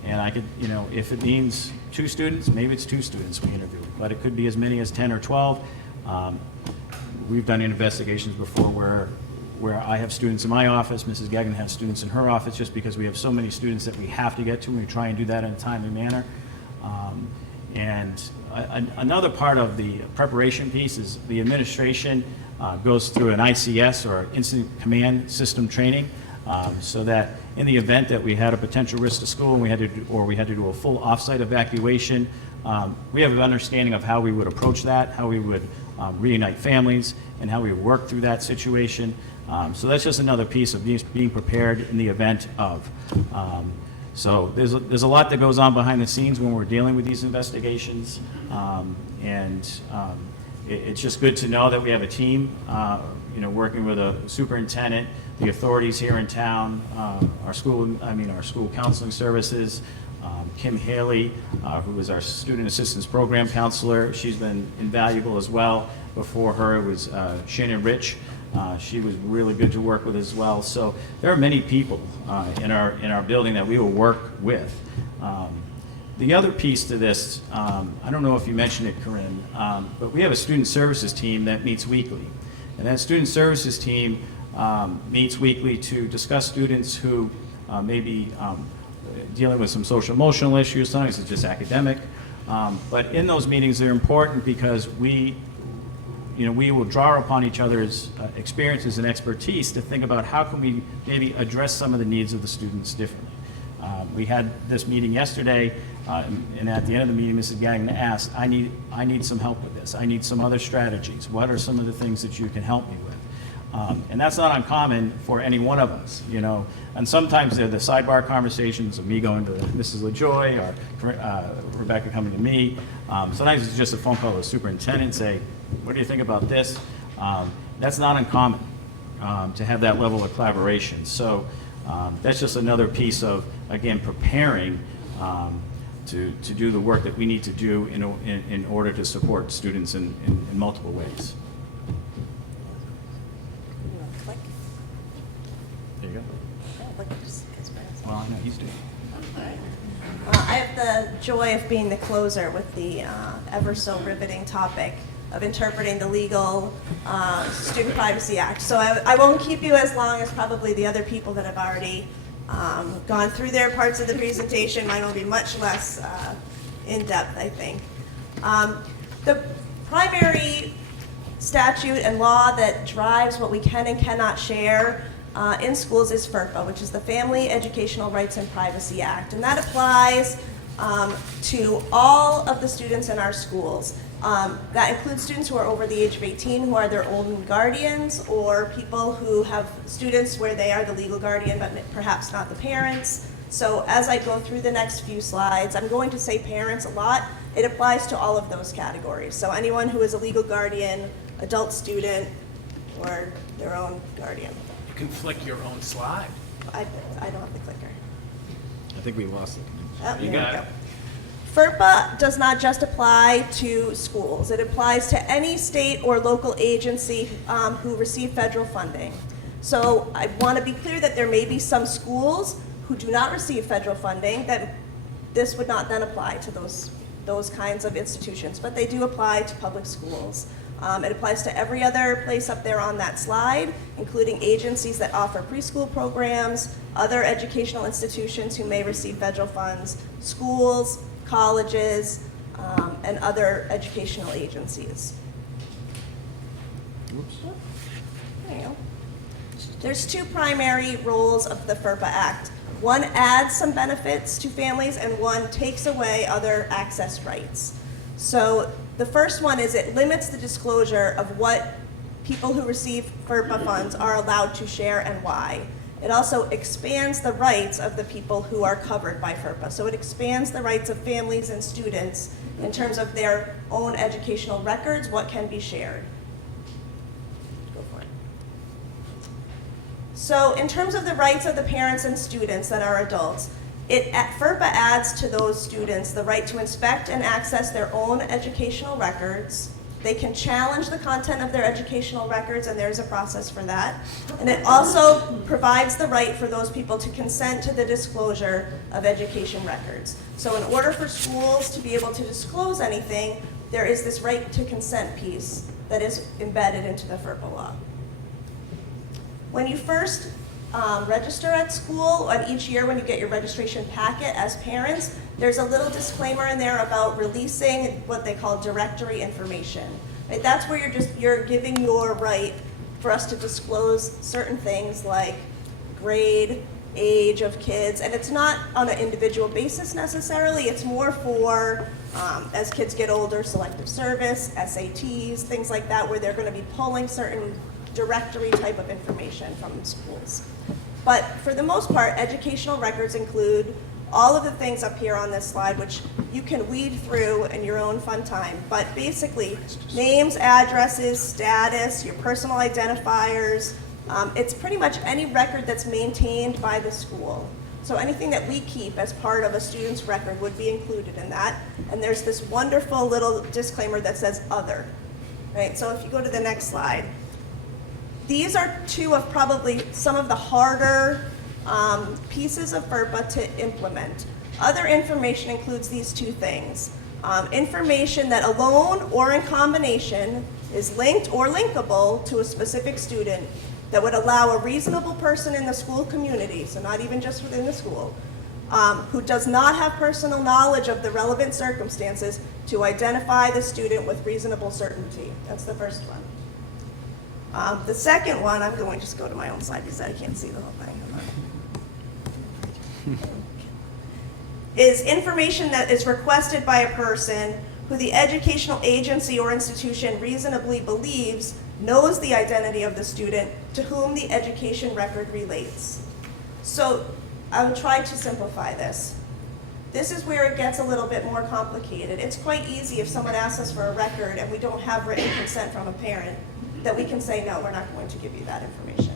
And I could, you know, if it means 2 students, maybe it's 2 students we interview, but it could be as many as 10 or 12. We've done investigations before where I have students in my office, Mrs. Gagnon has students in her office, just because we have so many students that we have to get to, and we try and do that in a timely manner. Another part of the preparation piece is the administration goes through an ICS, or Incident Command System training, so that in the event that we had a potential risk to school and we had to do a full offsite evacuation, we have an understanding of how we would approach that, how we would reunite families, and how we would work through that situation. So that's just another piece of being prepared in the event of. So there's a lot that goes on behind the scenes when we're dealing with these investigations, it's just good to know that we have a team, you know, working with a superintendent, the authorities here in town, our school counseling services, Kim Haley, who is our student assistance program counselor. She's been invaluable as well. Before her, it was Shannon Rich. She was really good to work with as well. So there are many people in our building that we will work with. The other piece to this, I don't know if you mentioned it, Corinne, but we have a student services team that meets weekly. And that student services team meets weekly to discuss students who may be dealing with some social emotional issues. Sometimes it's just academic. But in those meetings, they're important because we will draw upon each other's experiences and expertise to think about how can we maybe address some of the needs of the students differently. We had this meeting yesterday, and at the end of the meeting, Mrs. Gagnon asked, I need some help with this. I need some other strategies. What are some of the things that you can help me with? And that's not uncommon for any one of us, you know. And sometimes they're the sidebar conversations of me going to Mrs. LaJoy or Rebecca coming to me. Sometimes it's just a phone call to the superintendent, say, what do you think about this? That's not uncommon to have that level of collaboration. So that's just another piece of, again, preparing to do the work that we need to do in order to support students in multiple ways. There you go. Well, I know he's doing it. I have the joy of being the closer with the ever so riveting topic of interpreting the legal Student Privacy Act. So I won't keep you as long as probably the other people that have already gone through their parts of the presentation. Mine will be much less in-depth, I think. The primary statute and law that drives what we can and cannot share in schools is FERPA, which is the Family Educational Rights and Privacy Act. And that applies to all of the students in our schools. That includes students who are over the age of 18 who are their own guardians, or people who have students where they are the legal guardian but perhaps not the parents. So as I go through the next few slides, I'm going to say parents a lot. It applies to all of those categories. So anyone who is a legal guardian, adult student, or their own guardian. You can flick your own slide. I don't have the clicker. I think we lost it. Oh, You there got we it. go. FERPA does not just apply to schools. It applies to any state or local agency who receive federal funding. So I want to be clear that there may be some schools who do not receive federal funding that this would not then apply to those kinds of institutions, but they do apply to public schools. It applies to every other place up there on that slide, including agencies that offer preschool programs, other educational institutions who may receive federal funds, schools, colleges, and other educational agencies. Oops. There you go. There's two primary roles of the FERPA Act. One adds some benefits to families and one takes away other access rights. So the first one is it limits the disclosure of what people who receive FERPA funds are allowed to share and why. It also expands the rights of the people who are covered by FERPA. So it expands the rights of families and students in terms of their own educational records, what can be shared. Go for it. So in terms of the rights of the parents and students that are adults, FERPA adds to those students the right to inspect and access their own educational records. They can challenge the content of their educational records, and there's a process for that. And it also provides the right for those people to consent to the disclosure of education records. So in order for schools to be able to disclose anything, there is this right to consent piece that is embedded into the FERPA law. When you first register at school, and each year when you get your registration packet as parents, there's a little disclaimer in there about releasing what they call directory information. Right? That's where you're giving your right for us to disclose certain things like grade, age of kids, and it's not on an individual basis necessarily. It's more for as kids get older, selective service, SATs, things like that, where they're going to be pulling certain directory type of information from the schools. But for the most part, educational records include all of the things up here on this slide, which you can weed through in your own fun time. But basically, names, addresses, status, your personal identifiers, it's pretty much any record that's maintained by the school. So anything that we keep as part of a student's record would be included in that. And there's this wonderful little disclaimer that says other. Right? So if you go to the next slide, these are two of probably some of the harder pieces of FERPA to implement. Other information includes these two things. Information that alone or in combination is linked or linkable to a specific student that would allow a reasonable person in the school community, so not even just within the school, who does not have personal knowledge of the relevant circumstances to identify the student with reasonable certainty. That's the first one. The second one, I'm going to just go to my own slide because I can't see the whole thing. Is information that is requested by a person who the educational agency or institution reasonably believes knows the identity of the student to whom the education record relates. So I will try to simplify this. This is where it gets a little bit more complicated. It's quite easy if someone asks us for a record and we don't have written consent from a parent that we can say, no, we're not going to give you that information.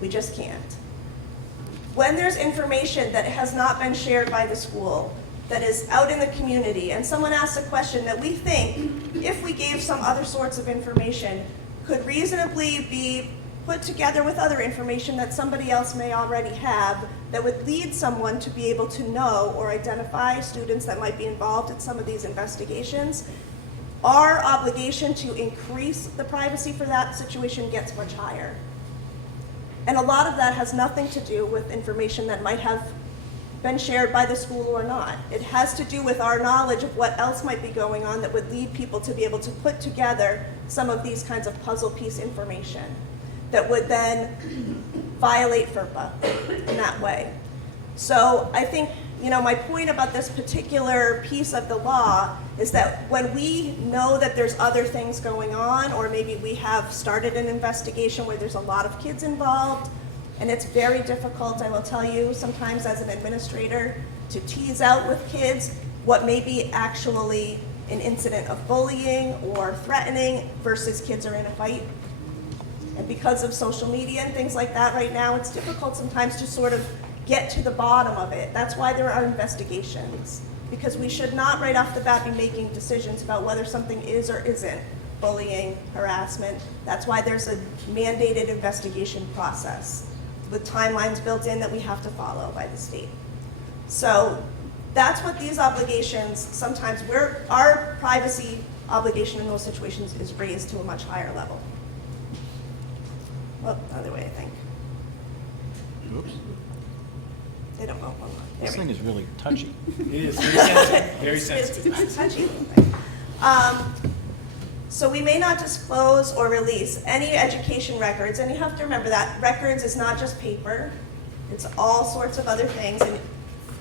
We just can't. When there's information that has not been shared by the school, that is out in the community, and someone asks a question that we think, if we gave some other sorts of information, could reasonably be put together with other information that somebody else may already have, that would lead someone to be able to know or identify students that might be involved in some of these investigations, our obligation to increase the privacy for that situation gets much higher. And a lot of that has nothing to do with information that might have been shared by the school or not. It has to do with our knowledge of what else might be going on that would lead people to be able to put together some of these kinds of puzzle piece information that would then violate FERPA in that way. So I think, my point about this particular piece of the law is that when we know that there's other things going on, or maybe we have started an investigation where there's a lot of kids involved, and it's very difficult, I will tell you, sometimes as an administrator, to tease out with kids what may be actually an incident of bullying or threatening versus kids are in a fight. And because of social media and things like that right now, it's difficult sometimes to sort of get to the bottom of it. That's why there are investigations, because we should not right off the bat be making decisions about whether something is or isn't bullying, harassment. That's why there's a mandated investigation process with timelines built in that we have to follow by the state. So that's what these obligations, sometimes our privacy obligation in those situations is raised to a much higher level. Well, other way, I think. Oops. They don't know. Hold on. There This we thing go. is really touchy. It is very sensitive. Very sensitive. It's touchy. So we may not disclose or release any education records, and you have to remember that records is not just paper, it's all sorts of other things. And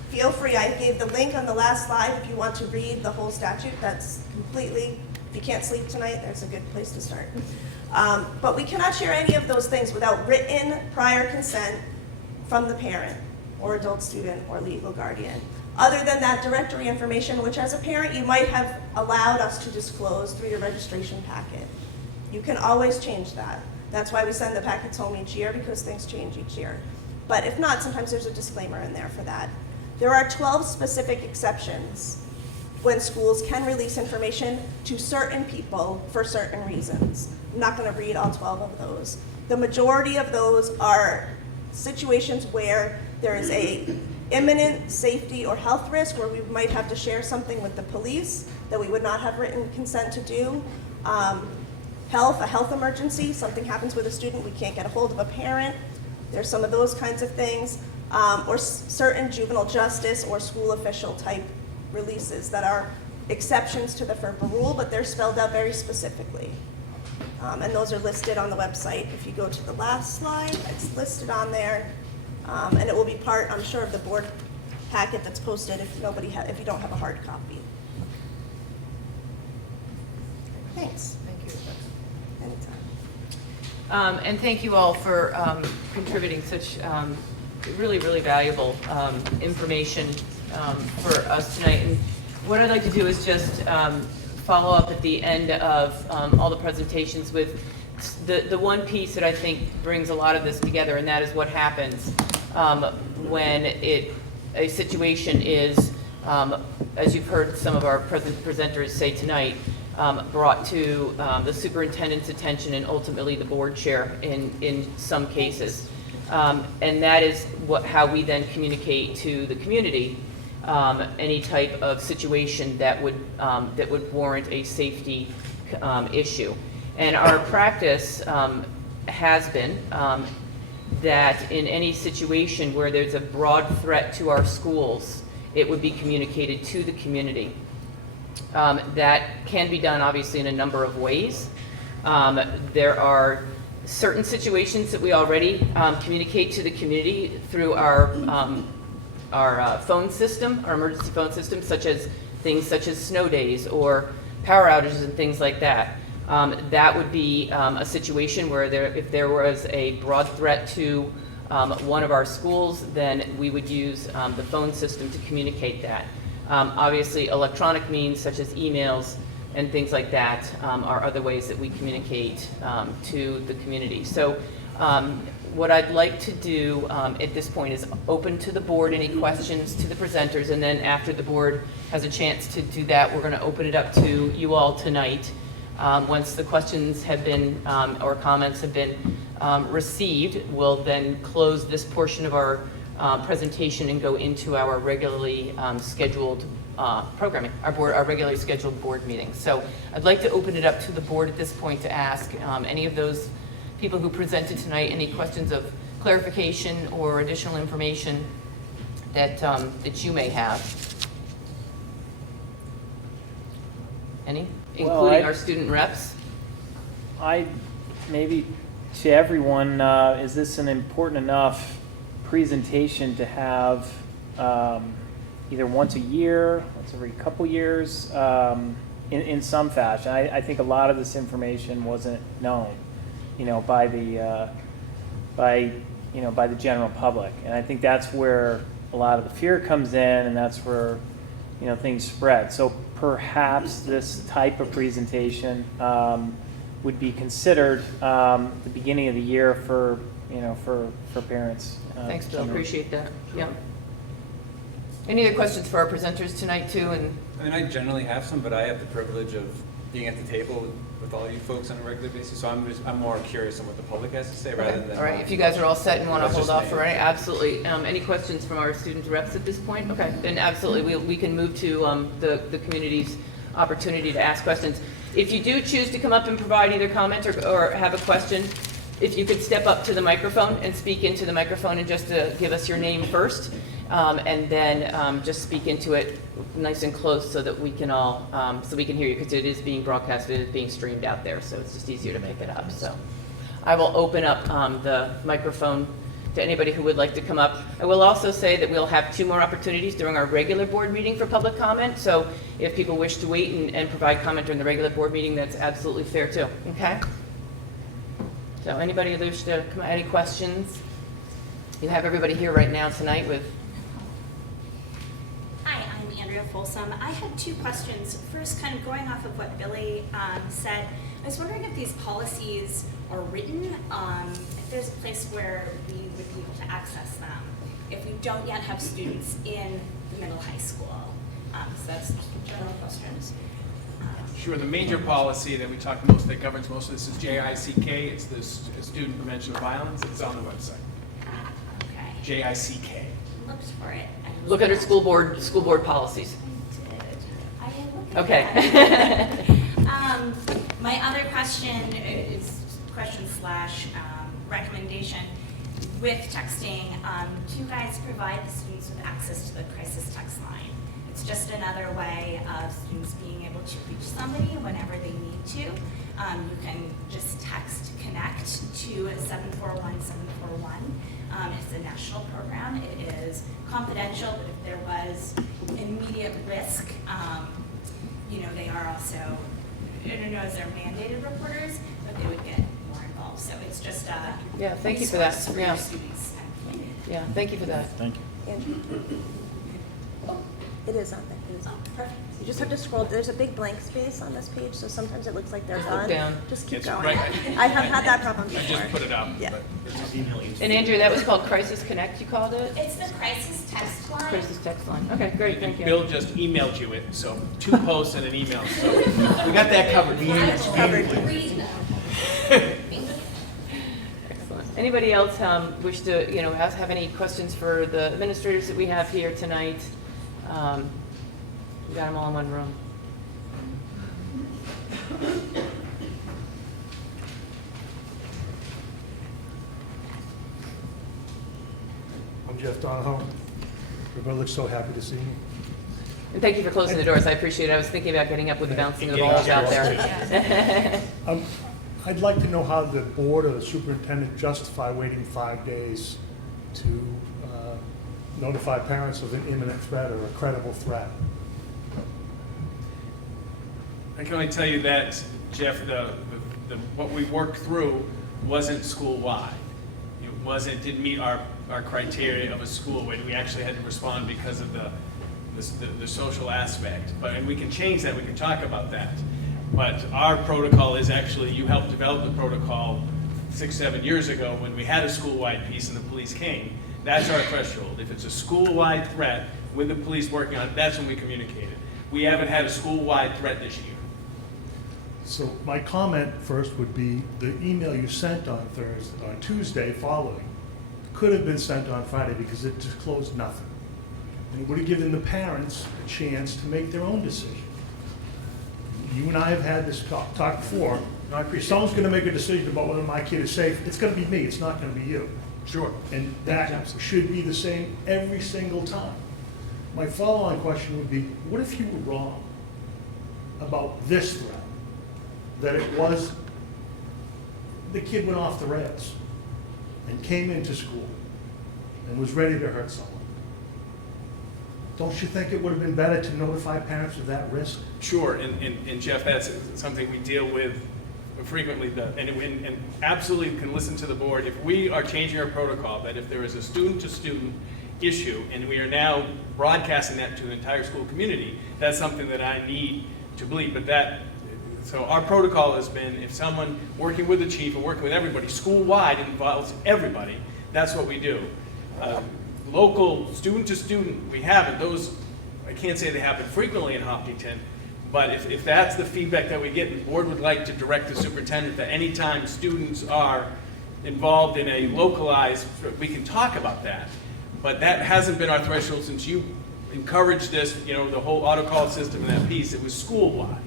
feel free, I gave the link on the last slide if you want to read the whole statute. That's completely, if you can't sleep tonight, there's a good place to start. But we cannot share any of those things without written prior consent from the parent or adult student or legal guardian. Other than that directory information, which as a parent you might have allowed us to disclose through your registration packet. You can always change that. That's why we send the packets home each year, because things change each year. But if not, sometimes there's a disclaimer in there for that. There are 12 specific exceptions when schools can release information to certain people for certain reasons. I'm not going to read all 12 of those. The majority of those are situations where there is a imminent safety or health risk, where we might have to share something with the police that we would not have written consent to do. A health emergency, something happens with a student, we can't get a hold of a parent. There's some of those kinds of things, or certain juvenile justice or school official type releases that are exceptions to the FERPA rule, but they're spelled out very specifically. And those are listed on the website. If you go to the last slide, it's listed on there. And it will be part, I'm sure, of the board packet that's posted if if you don't have a hard copy. Thanks. Thank you. Anytime. And thank you all for contributing such really, really valuable information for us tonight. And what I'd like to do is just follow up at the end of all the presentations with the one piece that I think brings a lot of this together, and that is what happens when a situation is, as you've heard some of our presenters say tonight, brought to the superintendent's attention and ultimately the board chair in some cases. And that is how we then communicate to the community any type of situation that would warrant a safety issue. And our practice has been that in any situation where there's a broad threat to our schools, it would be communicated to the community. That can be done obviously in a number of ways. There are certain situations that we already communicate to the community through our phone system, our emergency phone system, things such as snow days or power outages and things like that. That would be a situation where if there was a broad threat to one of our schools, then we would use the phone system to communicate that. Obviously, electronic means such as emails and things like that are other ways that we communicate to the community. So what I'd like to do at this point is open to the board any questions to the presenters, and then after the board has a chance to do that, we're going to open it up to you all tonight. Once the questions have been or comments have been received, we'll then close this portion of our presentation and go into our regularly scheduled programming, our regularly scheduled board meeting. So I'd like to open it up to the board at this point to ask any of those people who presented tonight any questions of clarification or additional information that you may have. Any? Including our student reps? Maybe to everyone, is this an important enough presentation to have either once a year, once every couple years, in some fashion? I think a lot of this information wasn't known, by the general public, and I think that's where a lot of the fear comes in, and that's where things spread. So perhaps this type of presentation would be considered the beginning of the year for parents. Thanks, Bill. Appreciate that. Yeah. Any other questions for our presenters tonight, too? And I generally have some, but I have the privilege of being at the table with all you folks on a regular basis, so I'm more curious on what the public has to say rather than. All right. If you guys are all set and want to That's hold just off for any, absolutely. Any questions from our student reps at this point? Okay. Then absolutely, we can move to the community's opportunity to ask questions. If you do choose to come up and provide either comment or have a question, if you could step up to the microphone and speak into the microphone and just give us your name first. and then just speak into it nice and close so that we can all, so we can hear you, because it is being broadcast, it is being streamed out there, so it's just easier to make it up. So I will open up the microphone to anybody who would like to come up. I will also say that we'll have 2 more opportunities during our regular board meeting for public comment, so if people wish to wait and provide comment during the regular board meeting, that's absolutely fair too, okay? So anybody who wish to come, any questions? You have everybody here right now tonight with... Hi, I'm Andrea Folsom. I had 2 questions. First, kind of going off of what Billy said, I was wondering if these policies are written, if there's a place where we would be able to access them, if we don't yet have students in the middle high school. So that's general questions. Sure, the major policy that we talk most, that governs most of this is JICK. It's the Student Prevention of Violence. It's on the website. Okay. JICK. Looked for it. Look under school board policies. I did look at Okay. that. My other question is recommendation. With texting, do you guys provide the students with access to the crisis text line? It's just another way of students being able to reach somebody whenever they need to. You can just text connect to 741-741. It's a national program. It is confidential, but if there was immediate risk, they are also, I don't know as they're mandated reporters, but they would get more involved. So it's just a Yeah, thank you for that. resource Yeah. your students and community. Yeah, thank you for that. Thank you. It is on there. It is. Oh, perfect. You just have to scroll. There's a big blank space on this page, so sometimes it looks like they're Look done. down. Just keep It's going. right- I have had that problem I before. just put it up. Yeah. But it's And Andrea, that was called Crisis Connect, you called it? It's the crisis text line. Crisis text line. Okay, great, thank you. Bill just emailed you it, so 2 posts and an email. So we got that covered. Covered. Excellent. Anybody else wish to, have any questions for the administrators that we have here tonight? We got them all in one room. I'm Jeff Donahoe. Everybody looks so happy to see me. And thank you for closing the doors. I appreciate it. I was thinking about getting up with the bouncing of the balls out there. I'd like to know how the board or the superintendent justify waiting 5 days to notify parents of an imminent threat or a credible threat. I can only tell you that, Jeff, what we worked through wasn't school-wide. It didn't meet our criteria of a school when we actually had to respond because of the social aspect. And we can change that, we can talk about that. But our protocol is actually, you helped develop the protocol 6-7 years ago when we had a school-wide piece and the police came. That's our threshold. If it's a school-wide threat with the police working on it, that's when we communicate it. We haven't had a school-wide threat this year. So my comment first would be the email you sent on Tuesday following could have been sent on Friday because it disclosed nothing. And it would have given the parents a chance to make their own decision. You and I have had this talk before. If someone's going to make a decision about whether my kid is safe, it's going to be me. It's not going to be you. Sure. And that should be the same every single time. My follow-on question would be, what if you were wrong about this threat? That it was, the kid went off the rails and came into school and was ready to hurt someone. Don't you think it would have been better to notify parents of that risk? Sure, and Jeff, that's something we deal with frequently, and absolutely can listen to the board. If we are changing our protocol, that if there is a student-to-student issue, and we are now broadcasting that to the entire school community, that's something that I need to believe. So our protocol has been, if someone working with the chief and working with everybody, school-wide involves everybody, that's what we do. Local, student-to-student, we haven't. Those, I can't say they happen frequently in Hopkinton, but if that's the feedback that we get, the board would like to direct the superintendent that anytime students are involved in a localized, we can talk about that. But that hasn't been our threshold since you encouraged this, the whole auto call system and that piece. It was school-wide.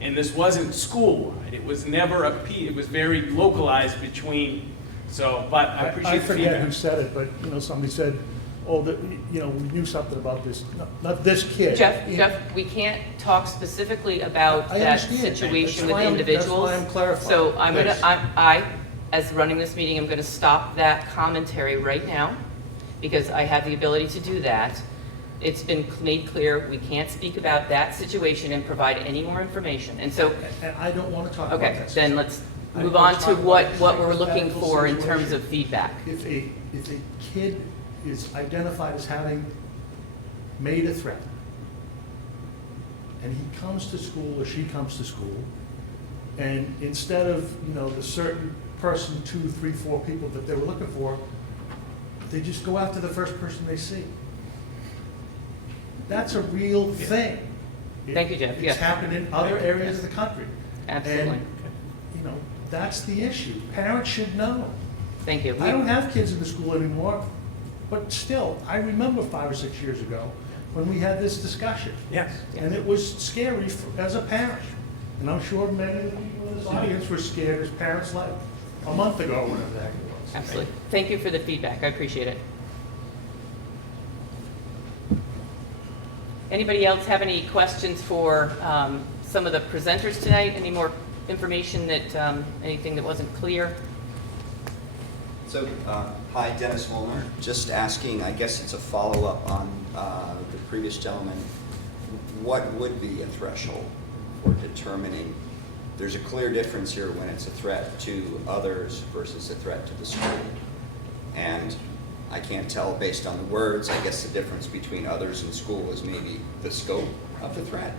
And this wasn't school-wide. It was never it was very localized between, but I appreciate the feedback. I forget who said it, but somebody said, oh, you know, we knew something about this, not this kid. Jeff, we can't talk specifically about I that understand. situation with That's why individuals. I'm clarifying. So I'm gonna, Yes. I, as running this meeting, I'm gonna stop that commentary right now, because I have the ability to do that. It's been made clear, we can't speak about that situation and provide any more information, and so, And I don't want to talk about okay, that. then let's I move wanna on to talk what about we're looking hypothetical for in terms situation. of feedback. If a kid is identified as having made a threat, and he comes to school or she comes to school, and instead of, you know, the certain person, 2, 3, 4 people that they were looking for, they just go after the first person they see. That's a real thing. Thank you, Jeff. It's Yes. happened in other areas of the country. Absolutely. And, you know, that's the issue. Parents should know. Thank you. I don't have kids in the school anymore, but still, I remember 5 or 6 years ago when we had this discussion. Yes. And it was scary as a parent. And I'm sure many of the people in this audience were scared as parents like a month ago, whatever the heck it was. Absolutely. Thank you for the feedback. I appreciate it. Anybody else have any questions for some of the presenters tonight? Any more information that, anything that wasn't clear? So, hi, Dennis Wolner. Just asking, I guess it's a follow-up on the previous gentleman. What would be a threshold for determining? There's a clear difference here when it's a threat to others versus a threat to the school. And I can't tell based on the words. I guess the difference between others and school is maybe the scope of the threat.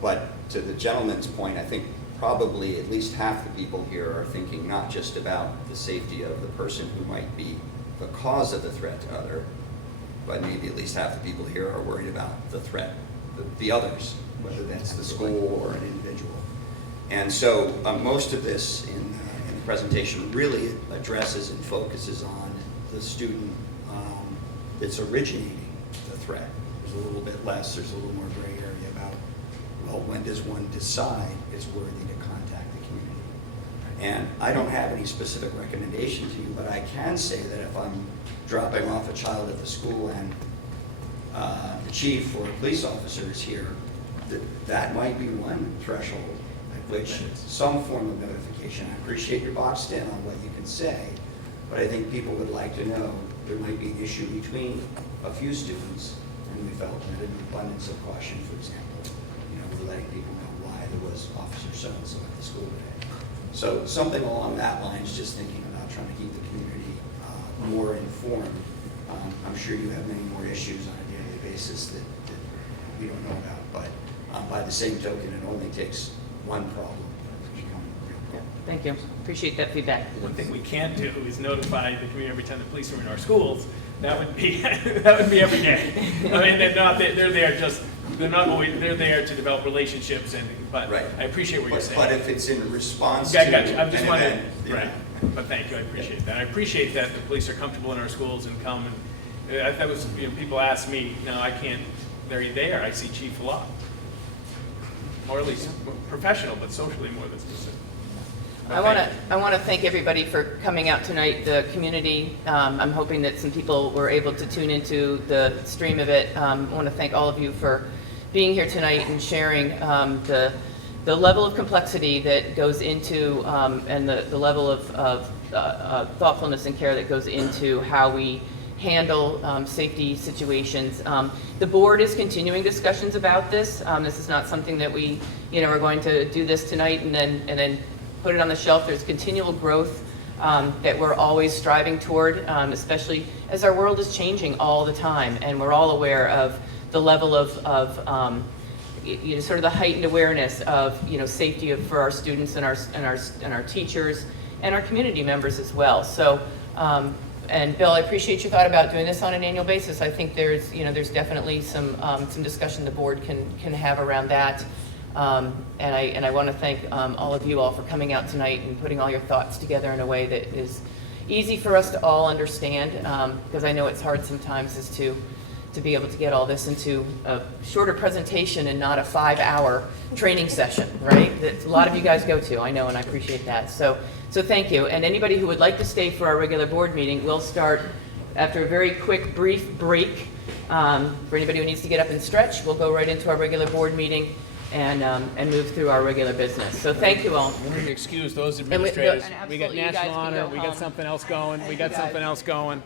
But to the gentleman's point, I think probably at least half the people here are thinking not just about the safety of the person who might be the cause of the threat to other, but maybe at least half the people here are worried about the threat, the others, whether that's the school or an individual. And so most of this in the presentation really addresses and focuses on the student that's originating the threat. There's a little bit less, there's a little more gray area about, well, when does one decide it's worthy to contact the community? And I don't have any specific recommendation to you, but I can say that if I'm dropping off a child at the school and the chief or a police officer is here, that might be one threshold at which some form of notification. I appreciate you're boxed in on what you can say, but I think people would like to know there might be an issue between a few students, and we felt that an abundance of caution, for example, you know, we're letting people know why there was officer so-and-so at the school today. So something along that line is just thinking about trying to keep the community more informed. I'm sure you have many more issues on a daily basis that we don't know about, but by the same token, it only takes one problem to become real problem. Thank you. Appreciate that feedback. One thing we can't do is notify the community every time the police are in our schools. That would be that would be every day. I mean, they're there to develop relationships, but Right. I appreciate what you're saying. But if it's in response I to got you. I'm just an wondering, event, you right? know. But thank you. I appreciate that. I appreciate that the police are comfortable in our schools and come. And that was, you know, people ask me, no, I can't. They're there. I see Chief a lot, or at least professional, but socially more than specific. I want to thank everybody for coming out tonight, the community. I'm hoping that some people were able to tune into the stream of it. I want to thank all of you for being here tonight and sharing the level of complexity that goes into and the level of thoughtfulness and care that goes into how we handle safety situations. The board is continuing discussions about this. This is not something that we, are going to do this tonight and then put it on the shelf. There's continual growth that we're always striving toward, especially as our world is changing all the time, and we're all aware of the level of sort of the heightened awareness of safety for our students and our teachers and our community members as well. So. And Bill, I appreciate your thought about doing this on an annual basis. I think there's definitely some discussion the board can have around that. And I want to thank all of you all for coming out tonight and putting all your thoughts together in a way that is easy for us to all understand, because I know it's hard sometimes is to be able to get all this into a shorter presentation and not a 5-hour training session, right? That a lot of you guys go to, I know, and I appreciate that. So thank you. And anybody who would like to stay for our regular board meeting, we'll start after a very quick, brief break, for anybody who needs to get up and stretch, we'll go right into our regular board meeting and move through our regular business. So thank you all. Excuse those we- administrators. and We got absolutely, you guys national can honor, go we home. got something else going, we Thank got you, guys. something else going.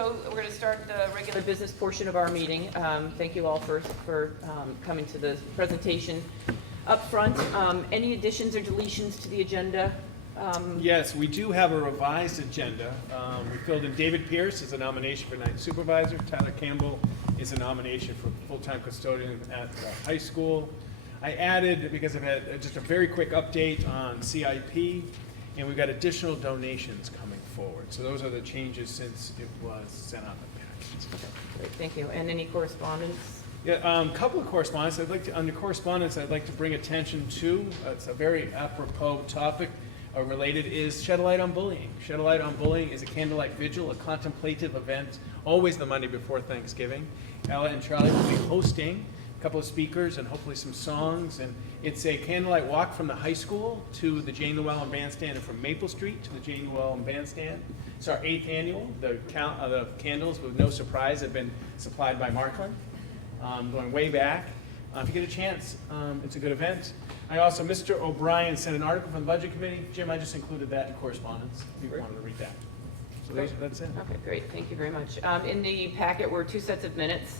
We're gonna start the regular business portion of our meeting. Thank you all for coming to the presentation up front. Any additions or deletions to the agenda? Yes, we do have a revised agenda. We filled in David Pierce as a nomination for night supervisor. Tyler Campbell is a nomination for full-time custodian at the high school. I added, because I've had just a very quick update on CIP, and we've got additional donations coming forward. So those are the changes since it was sent out in the package. Great, thank you. And any correspondence? Yeah, couple of correspondence. Under correspondence, I'd like to bring attention to, it's a very apropos topic related, is Shed a Light on Bullying. Shed a Light on Bullying is a candlelight vigil, a contemplative event, always the Monday before Thanksgiving. Ella and Charlie will be hosting a couple of speakers and hopefully some songs. And it's a candlelight walk from the high school to the Jane Llewellyn Bandstand, and from Maple Street to the Jane Llewellyn Bandstand. It's our 8th annual. The candles, with no surprise, have been supplied by Markland, going way back. If you get a chance, it's a good event. I also, Mr. O'Brien sent an article from the Budget Committee. Jim, I just included that in correspondence, if you wanted to read that. So that's it. Okay, great, thank you very much. In the packet were 2 sets of minutes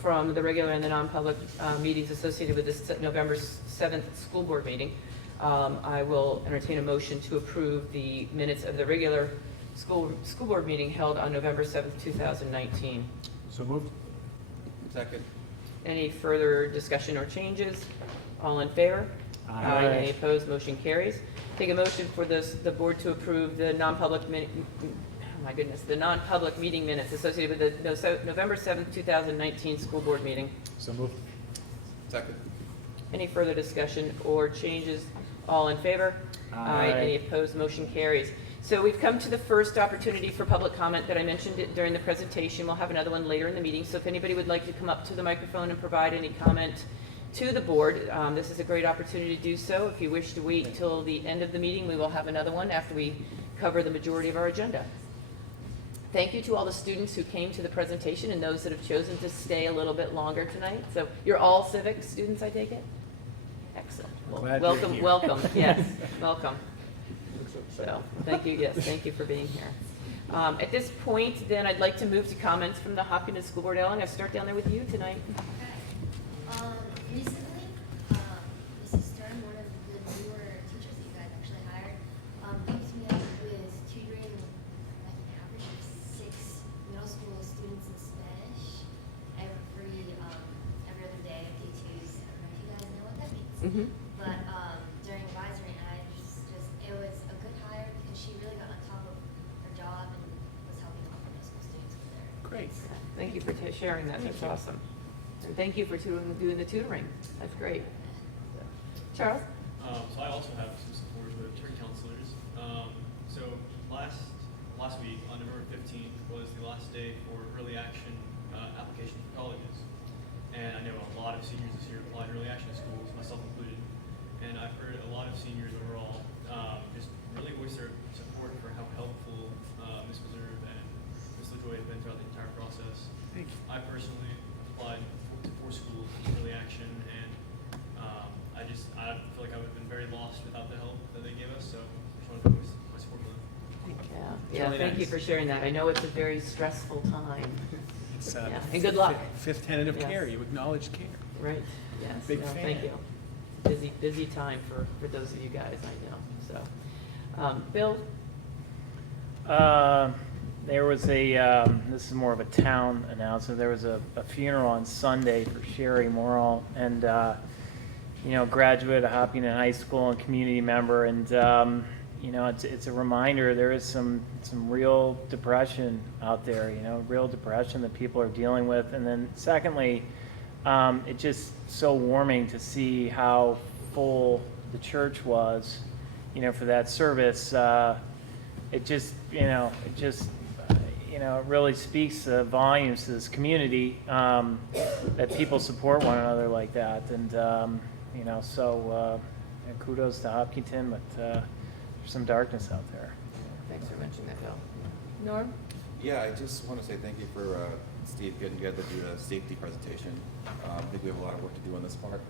from the regular and the non-public meetings associated with this November 7th school board meeting. I will entertain a motion to approve the minutes of the regular school board meeting held on November 7th, 2019. So moved. Second. Any further discussion or changes? All in favor? Aye. Any opposed? Motion carries. Take a motion for the board to approve the non-public the non-public meeting minutes associated with the November 7th, 2019 school board meeting. So moved. Second. Any further discussion or changes? All in favor? Aye. Any opposed? Motion carries. So we've come to the first opportunity for public comment that I mentioned it during the presentation. We'll have another one later in the meeting. So if anybody would like to come up to the microphone and provide any comment to the board, this is a great opportunity to do so. If you wish to wait until the end of the meeting, we will have another one after we cover the majority of our agenda. Thank you to all the students who came to the presentation and those that have chosen to stay a little bit longer tonight. So you're all civics students, I take it? Excellent. Well, Glad you're welcome, here. welcome. Yes, welcome. So, thank you, yes, thank you for being here. At this point, then, I'd like to move to comments from the Hopkinton School Board. Ellen, I start down there with you tonight. Recently, Mrs. Stern, one of the newer teachers that you guys actually hired, hooked me up with tutoring like an average of 6 middle school students in Spanish every other day of D2s. I don't know if you guys know what that means. Mm-hmm. But during advisory night, it was a good hire because she really got on top of her job and was helping out middle school students with their Great. Thank you for sharing that. That's awesome. And thank you for doing the tutoring. That's great. Charles? So I also have some support with attorney counselors. So last week, on November 15th, was the last day for early action application for colleges. And I know a lot of seniors this year applied early action schools, myself included. And I've heard a lot of seniors overall just really voice their support for how helpful Ms. Preserve and Ms. LaJoy have been throughout the entire process. Thank you. I personally applied to 4 schools in early action, and I feel like I would have been very lost without the help that they gave us, so I just wanted to voice my support for them. Yeah, Really thank you nice. for sharing that. I know it's a very stressful time. It's Yeah, and good luck. Fifth tenet of Yes. care. You acknowledge care. Right, yes. Big No, fan. Thank you. Busy time for those of you guys, I know, so. Bill? There was this is more of a town announcement. There was a funeral on Sunday for Sherry Morrill, and graduate of Hopkinton High School and community member. And it's a reminder there is some real depression out there. Real depression that people are dealing with. And then secondly, it's just so warming to see how full the church was, for that service. It really speaks volumes to this community that people support one another like that. And, kudos to Hopkinton, but there's some darkness out there. Thanks for mentioning that, Bill. Norm? Yeah, I just want to say thank you for Steve getting together to do a safety presentation. I think we have a lot of work to do on this part.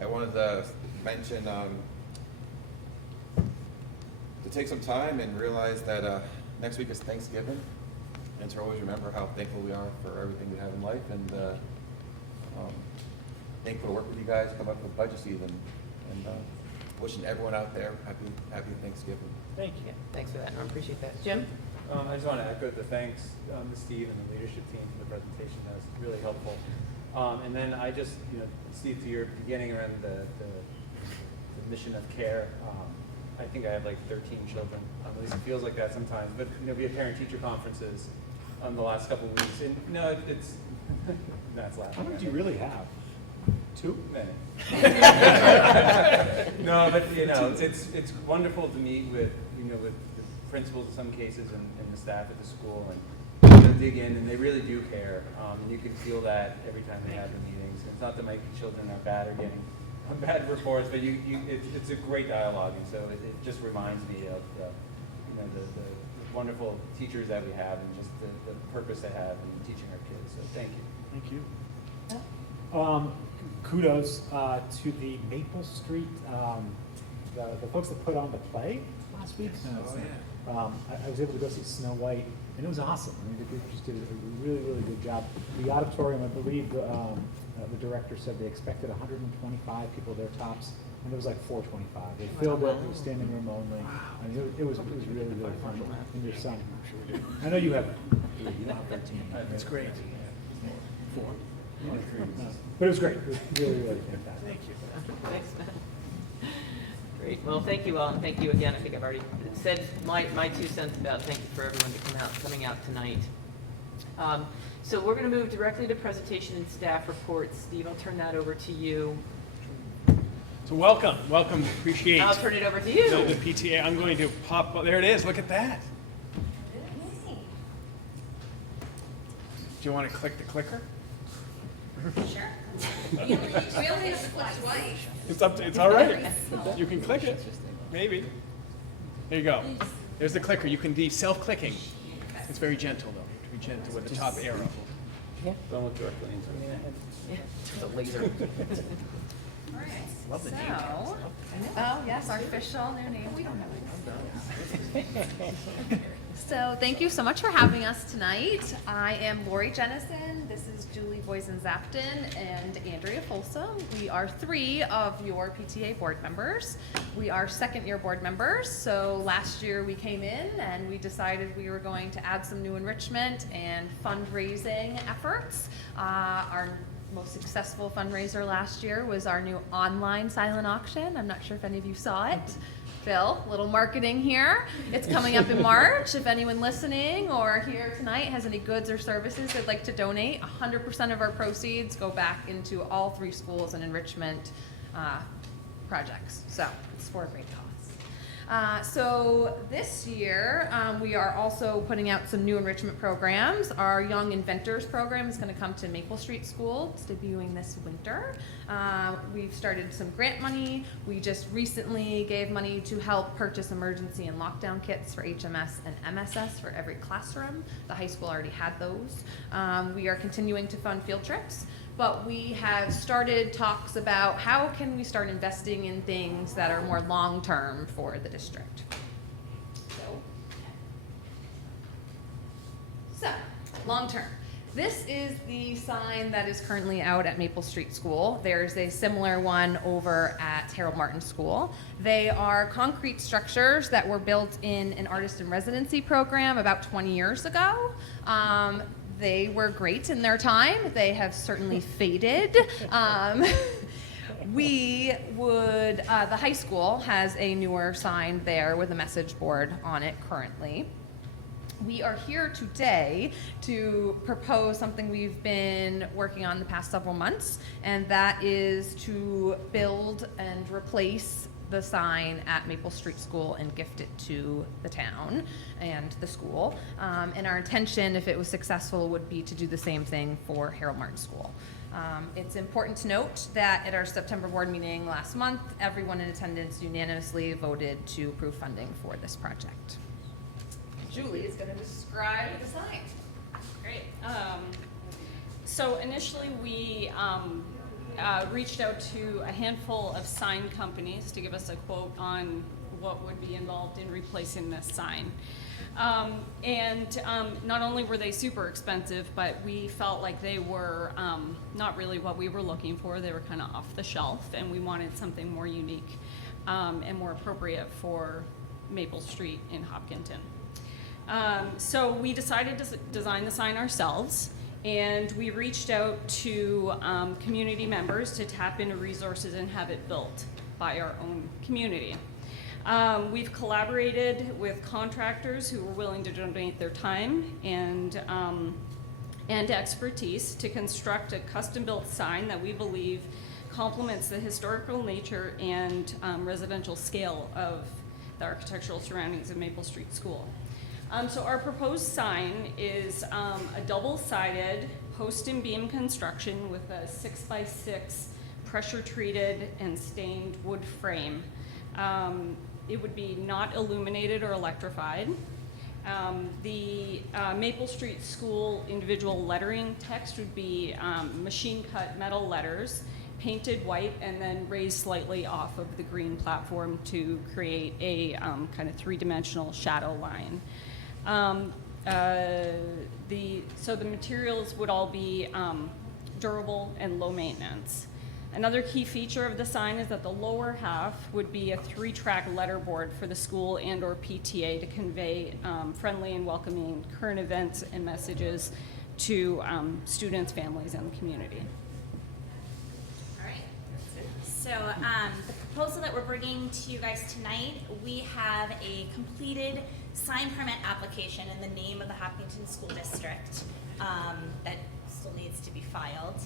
I wanted to mention to take some time and realize that next week is Thanksgiving, and to always remember how thankful we are for everything we have in life, and thankful to work with you guys, come up with budget season, and wishing everyone out there happy Thanksgiving. Thank you. Thanks for that, I appreciate that. Jim? I just want to echo the thanks to Steve and the leadership team for the presentation. That was really helpful. And then I just, Steve, to your beginning around the mission of care, I think I have like 13 children. At least it feels like that sometimes. But, we have parent-teacher conferences the last couple of weeks. And, it's, that's laughing. How many do you really have? 2? No, but, it's wonderful to meet with, with the principals in some cases and the staff at the school and dig in, and they really do care. And you can feel that every time they have the meetings. It's not that my children are bad or getting bad reports, but it's a great dialogue, and so it just reminds me of the wonderful teachers that we have and just the purpose they have in teaching our kids. So thank you. Thank you. Kudos to the Maple Street, the folks that put on the play last week. I was able to go see Snow White, and it was awesome. I mean, the group just did a really, really good job. The auditorium, I believe, the director said they expected 125 people there tops, and it was like 425. They filled it. It was standing room only. I mean, it was really, really fun. And your son, I know you have 3. You don't have 13. That's great. 4. But it was great. It was really, really fantastic. Thank you. Thanks, Matt. Great. Well, thank you all, and thank you again. I think I've already said my 2 cents about thank you for everyone coming out tonight. So we're going to move directly to presentation and staff reports. Steve, I'll turn that over to you. So welcome, appreciate. I'll turn it over to you. The PTA, I'm going to pop, there it is, look at that. Do you want to click the clicker? Sure. We only have to click twice. It's all right. You can click it, maybe. There you go. There's the clicker. You can be self-clicking. It's very gentle, though. To be gentle with the top arrow. Yeah. Don't look directly into it. Yeah. It's a laser. All right. Love the name. Oh, yes, our official new name. We don't know. So thank you so much for having us tonight. I am Lori Jennison. This is Julie Boysen-Zapton and Andrea Folsom. We are 3 of your PTA board members. We are second-year board members. So last year we came in and we decided we were going to add some new enrichment and fundraising efforts. Our most successful fundraiser last year was our new online silent auction. I'm not sure if any of you saw it. Phil, a little marketing here. It's coming up in March. If anyone listening or here tonight has any goods or services they'd like to donate, 100% of our proceeds go back into all 3 schools and enrichment projects. So it's for a great cause. So this year, we are also putting out some new enrichment programs. Our Young Inventors program is going to come to Maple Street School. It's debuting this winter. We've started some grant money. We just recently gave money to help purchase emergency and lockdown kits for HMS and MSS for every classroom. The high school already had those. We are continuing to fund field trips. But we have started talks about how can we start investing in things that are more long-term for the district. So, long-term. This is the sign that is currently out at Maple Street School. There's a similar one over at Harold Martin School. They are concrete structures that were built in an artist in residency program about 20 years ago. They were great in their time. They have certainly faded. The high school has a newer sign there with a message board on it currently. We are here today to propose something we've been working on the past several months, and that is to build and replace the sign at Maple Street School and gift it to the town and the school. And our intention, if it was successful, would be to do the same thing for Harold Martin School. It's important to note that at our September board meeting last month, everyone in attendance unanimously voted to approve funding for this project. Julie is going to describe the sign. Great. So initially we reached out to a handful of sign companies to give us a quote on what would be involved in replacing this sign. Not only were they super expensive, but we felt like they were not really what we were looking for. They were kind of off the shelf, and we wanted something more unique and more appropriate for Maple Street in Hopkinton. So we decided to design the sign ourselves, and we reached out to community members to tap into resources and have it built by our own community. We've collaborated with contractors who were willing to donate their time and expertise to construct a custom-built sign that we believe complements the historical nature and residential scale of the architectural surroundings of Maple Street School. So our proposed sign is a double-sided post and beam construction with a 6x6 pressure-treated and stained wood frame. It would be not illuminated or electrified. The Maple Street School individual lettering text would be machine-cut metal letters, painted white, and then raised slightly off of the green platform to create a kind of three-dimensional shadow line. So the materials would all be durable and low maintenance. Another key feature of the sign is that the lower half would be a 3-track letterboard for the school and or PTA to convey friendly and welcoming current events and messages to students, families, and the community. All right. So the proposal that we're bringing to you guys tonight, we have a completed sign permit application in the name of the Hopkinton School District that still needs to be filed.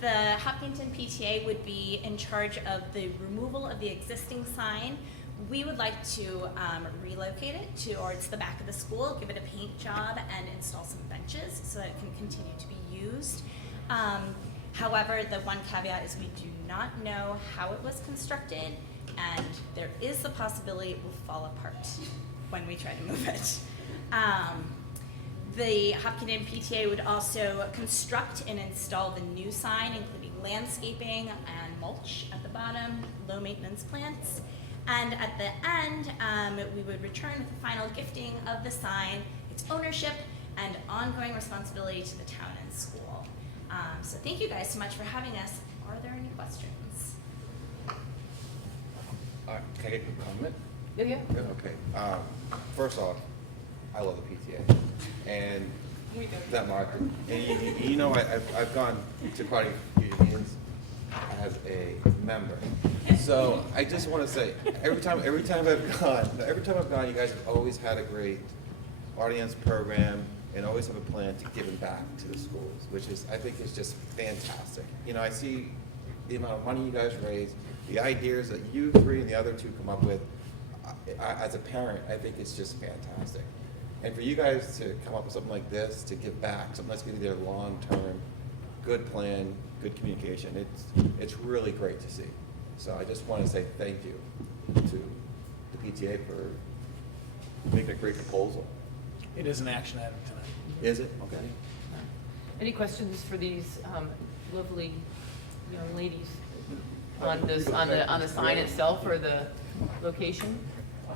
The Hopkinton PTA would be in charge of the removal of the existing sign. We would like to relocate it towards the back of the school, give it a paint job, and install some benches so that it can continue to be used. However, the one caveat is we do not know how it was constructed, and there is the possibility it will fall apart when we try to move it. The Hopkinton PTA would also construct and install the new sign, including landscaping and mulch at the bottom, low maintenance plants. And at the end, we would return with the final gifting of the sign, its ownership, and ongoing responsibility to the town and school. So thank you guys so much for having us. Are there any questions? Can I get a comment? Yeah. Okay. First off, I love the PTA and that market. And you know, I've gone to quite a few meetings as a member. So I just want to say, every time I've gone, you guys have always had a great audience program and always have a plan to give back to the schools, which is, I think, is just fantastic. You know, I see the amount of money you guys raise, the ideas that you three and the other two come up with. As a parent, I think it's just fantastic. And for you guys to come up with something like this, to give back, something that's going to be there long-term, good plan, good communication, it's really great to see. So I just want to say thank you to the PTA for making a great proposal. It is an action item tonight. Is it? Okay. Any questions for these lovely young ladies on the sign itself or the location?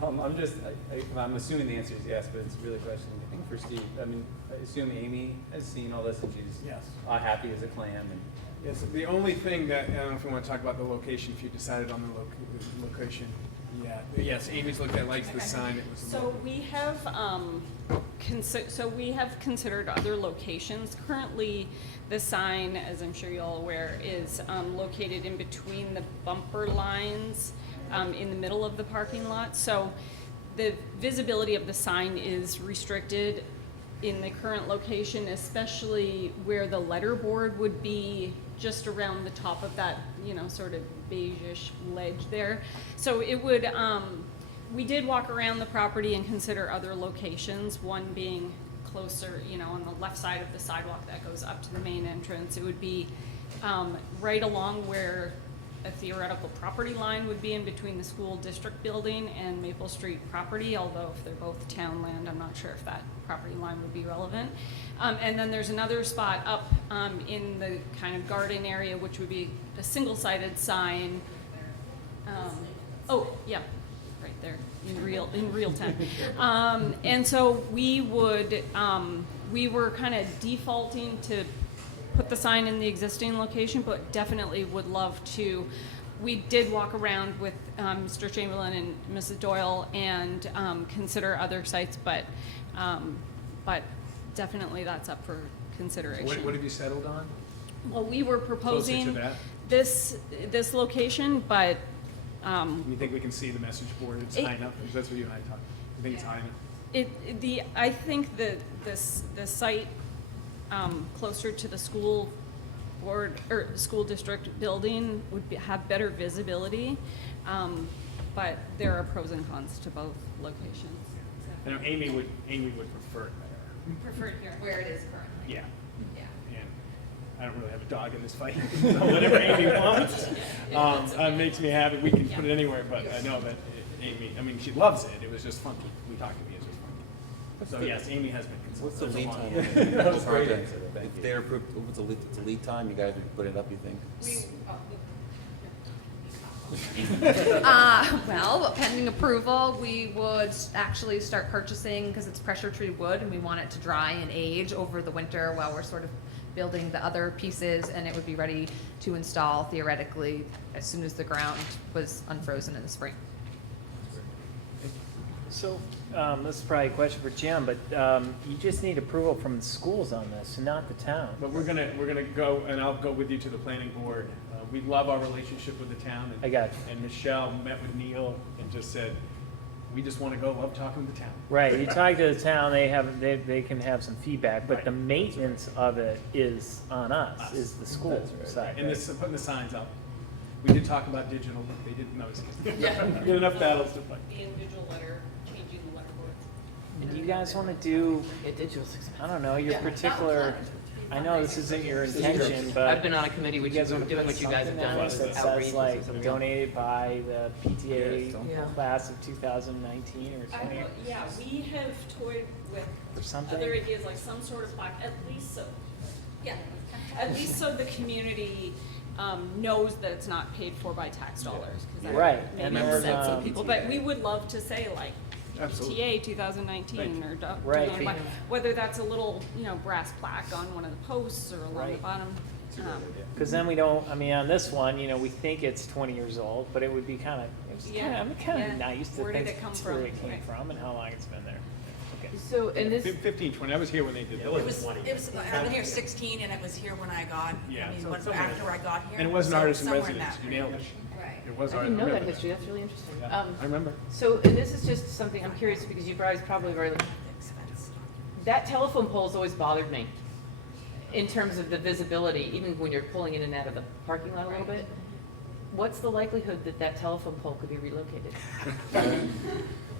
I'm assuming the answer is yes, but it's really a question, I think, for Steve. I mean, I assume Amy has seen all this and she's happy as a clam. And Yes, the only thing that, I don't know if we want to talk about the location, if you decided on the location. Yeah, yes, Amy's looked at, likes the sign. It was So we have considered other locations. Currently, the sign, as I'm sure you're all aware, is located in between the bumper lines in the middle of the parking lot. So the visibility of the sign is restricted in the current location, especially where the letterboard would be just around the top of that, sort of beige-ish ledge there. So it would, we did walk around the property and consider other locations, one being closer, on the left side of the sidewalk that goes up to the main entrance. It would be right along where a theoretical property line would be in between the school district building and Maple Street property, although if they're both town land, I'm not sure if that property line would be relevant. And then there's another spot up in the kind of garden area, which would be a single-sided sign. Oh, yeah, right there in real time. And so we would, we were kind of defaulting to put the sign in the existing location, but definitely would love to. We did walk around with Mr. Chamberlain and Mrs. Doyle and consider other sites, but definitely that's up for consideration. What have you settled on? Well, we were Closer to proposing that? this location, but You think we can see the message board? It's high enough? That's what you and I talked. You think it's high enough? I think that the site closer to the school board or school district building would have better visibility, but there are pros and cons to both locations. I know Amy would prefer it there. Preferred here, where it is currently. Yeah. Yeah. And I don't really have a dog in this fight. So whatever Amy wants makes me happy. We can put it anywhere, but I know that Amy, I mean, she loves it. It was just funky. We talked to me, it was just funky. So yes, Amy has been consulted. What's the lead time? That was great. If they're approved, what's the lead time? You guys would put it up, you think? Well, pending approval, we would actually start purchasing, because it's pressure treated wood and we want it to dry and age over the winter while we're sort of building the other pieces, and it would be ready to install theoretically as soon as the ground was unfrozen in the spring. So, this is probably a question for Jim, but you just need approval from the schools on this, not the town. But we're gonna go, and I'll go with you to the planning board. We love our relationship with the town. And, I got you. And Michelle met with Neil and just said, we just want to go, love talking to the town. Right, you talk to the town, they can have some feedback, but Right. the maintenance of it is on us, is the school side. And this, putting the signs up. We did talk about digital, but they didn't notice it. Yeah. We had enough battles to fight. The individual letter, changing the letterboard. And do you guys want to do, Digital's expensive. I don't know, your Yeah. particular, I know this isn't your intention, but. I've been on a committee with you guys wanna doing put what you guys have something done on it with that outreach says and like something. donated by the PTA Yeah. class of 2019 or 20. Yeah, we have toyed with Or something. other ideas, like some sort of plaque, at least so the community knows that it's not paid for by tax dollars. 'Cause that Right, may and make then, sense to people, but we would love to say like Absolutely. PTA 2019 or Right. donated by- whether that's a little, brass plaque on one of the posts or along the Right. bottom. Because then we don't, I mean, on this one, we think it's 20 years old, but it would be kind of, Yeah, kind yeah. of nice to Where did think it come where from? it came Right. from and how long it's been there. Okay. So, and this, 15, 20, I was here when they did that. I've been here 16 and it was here when I got, Yeah, I mean, so when- somewhere. after I got here. And it wasn't so artist in somewhere in residence, that you range. nailed it. Right. It was I art. didn't know that remember history, that's really interesting. Yeah, I remember. So, and this is just something I'm curious, because you guys probably already, that telephone pole's always bothered me in terms of the visibility, even when you're pulling in and out of the parking lot a little bit. What's the likelihood that that telephone pole could be relocated?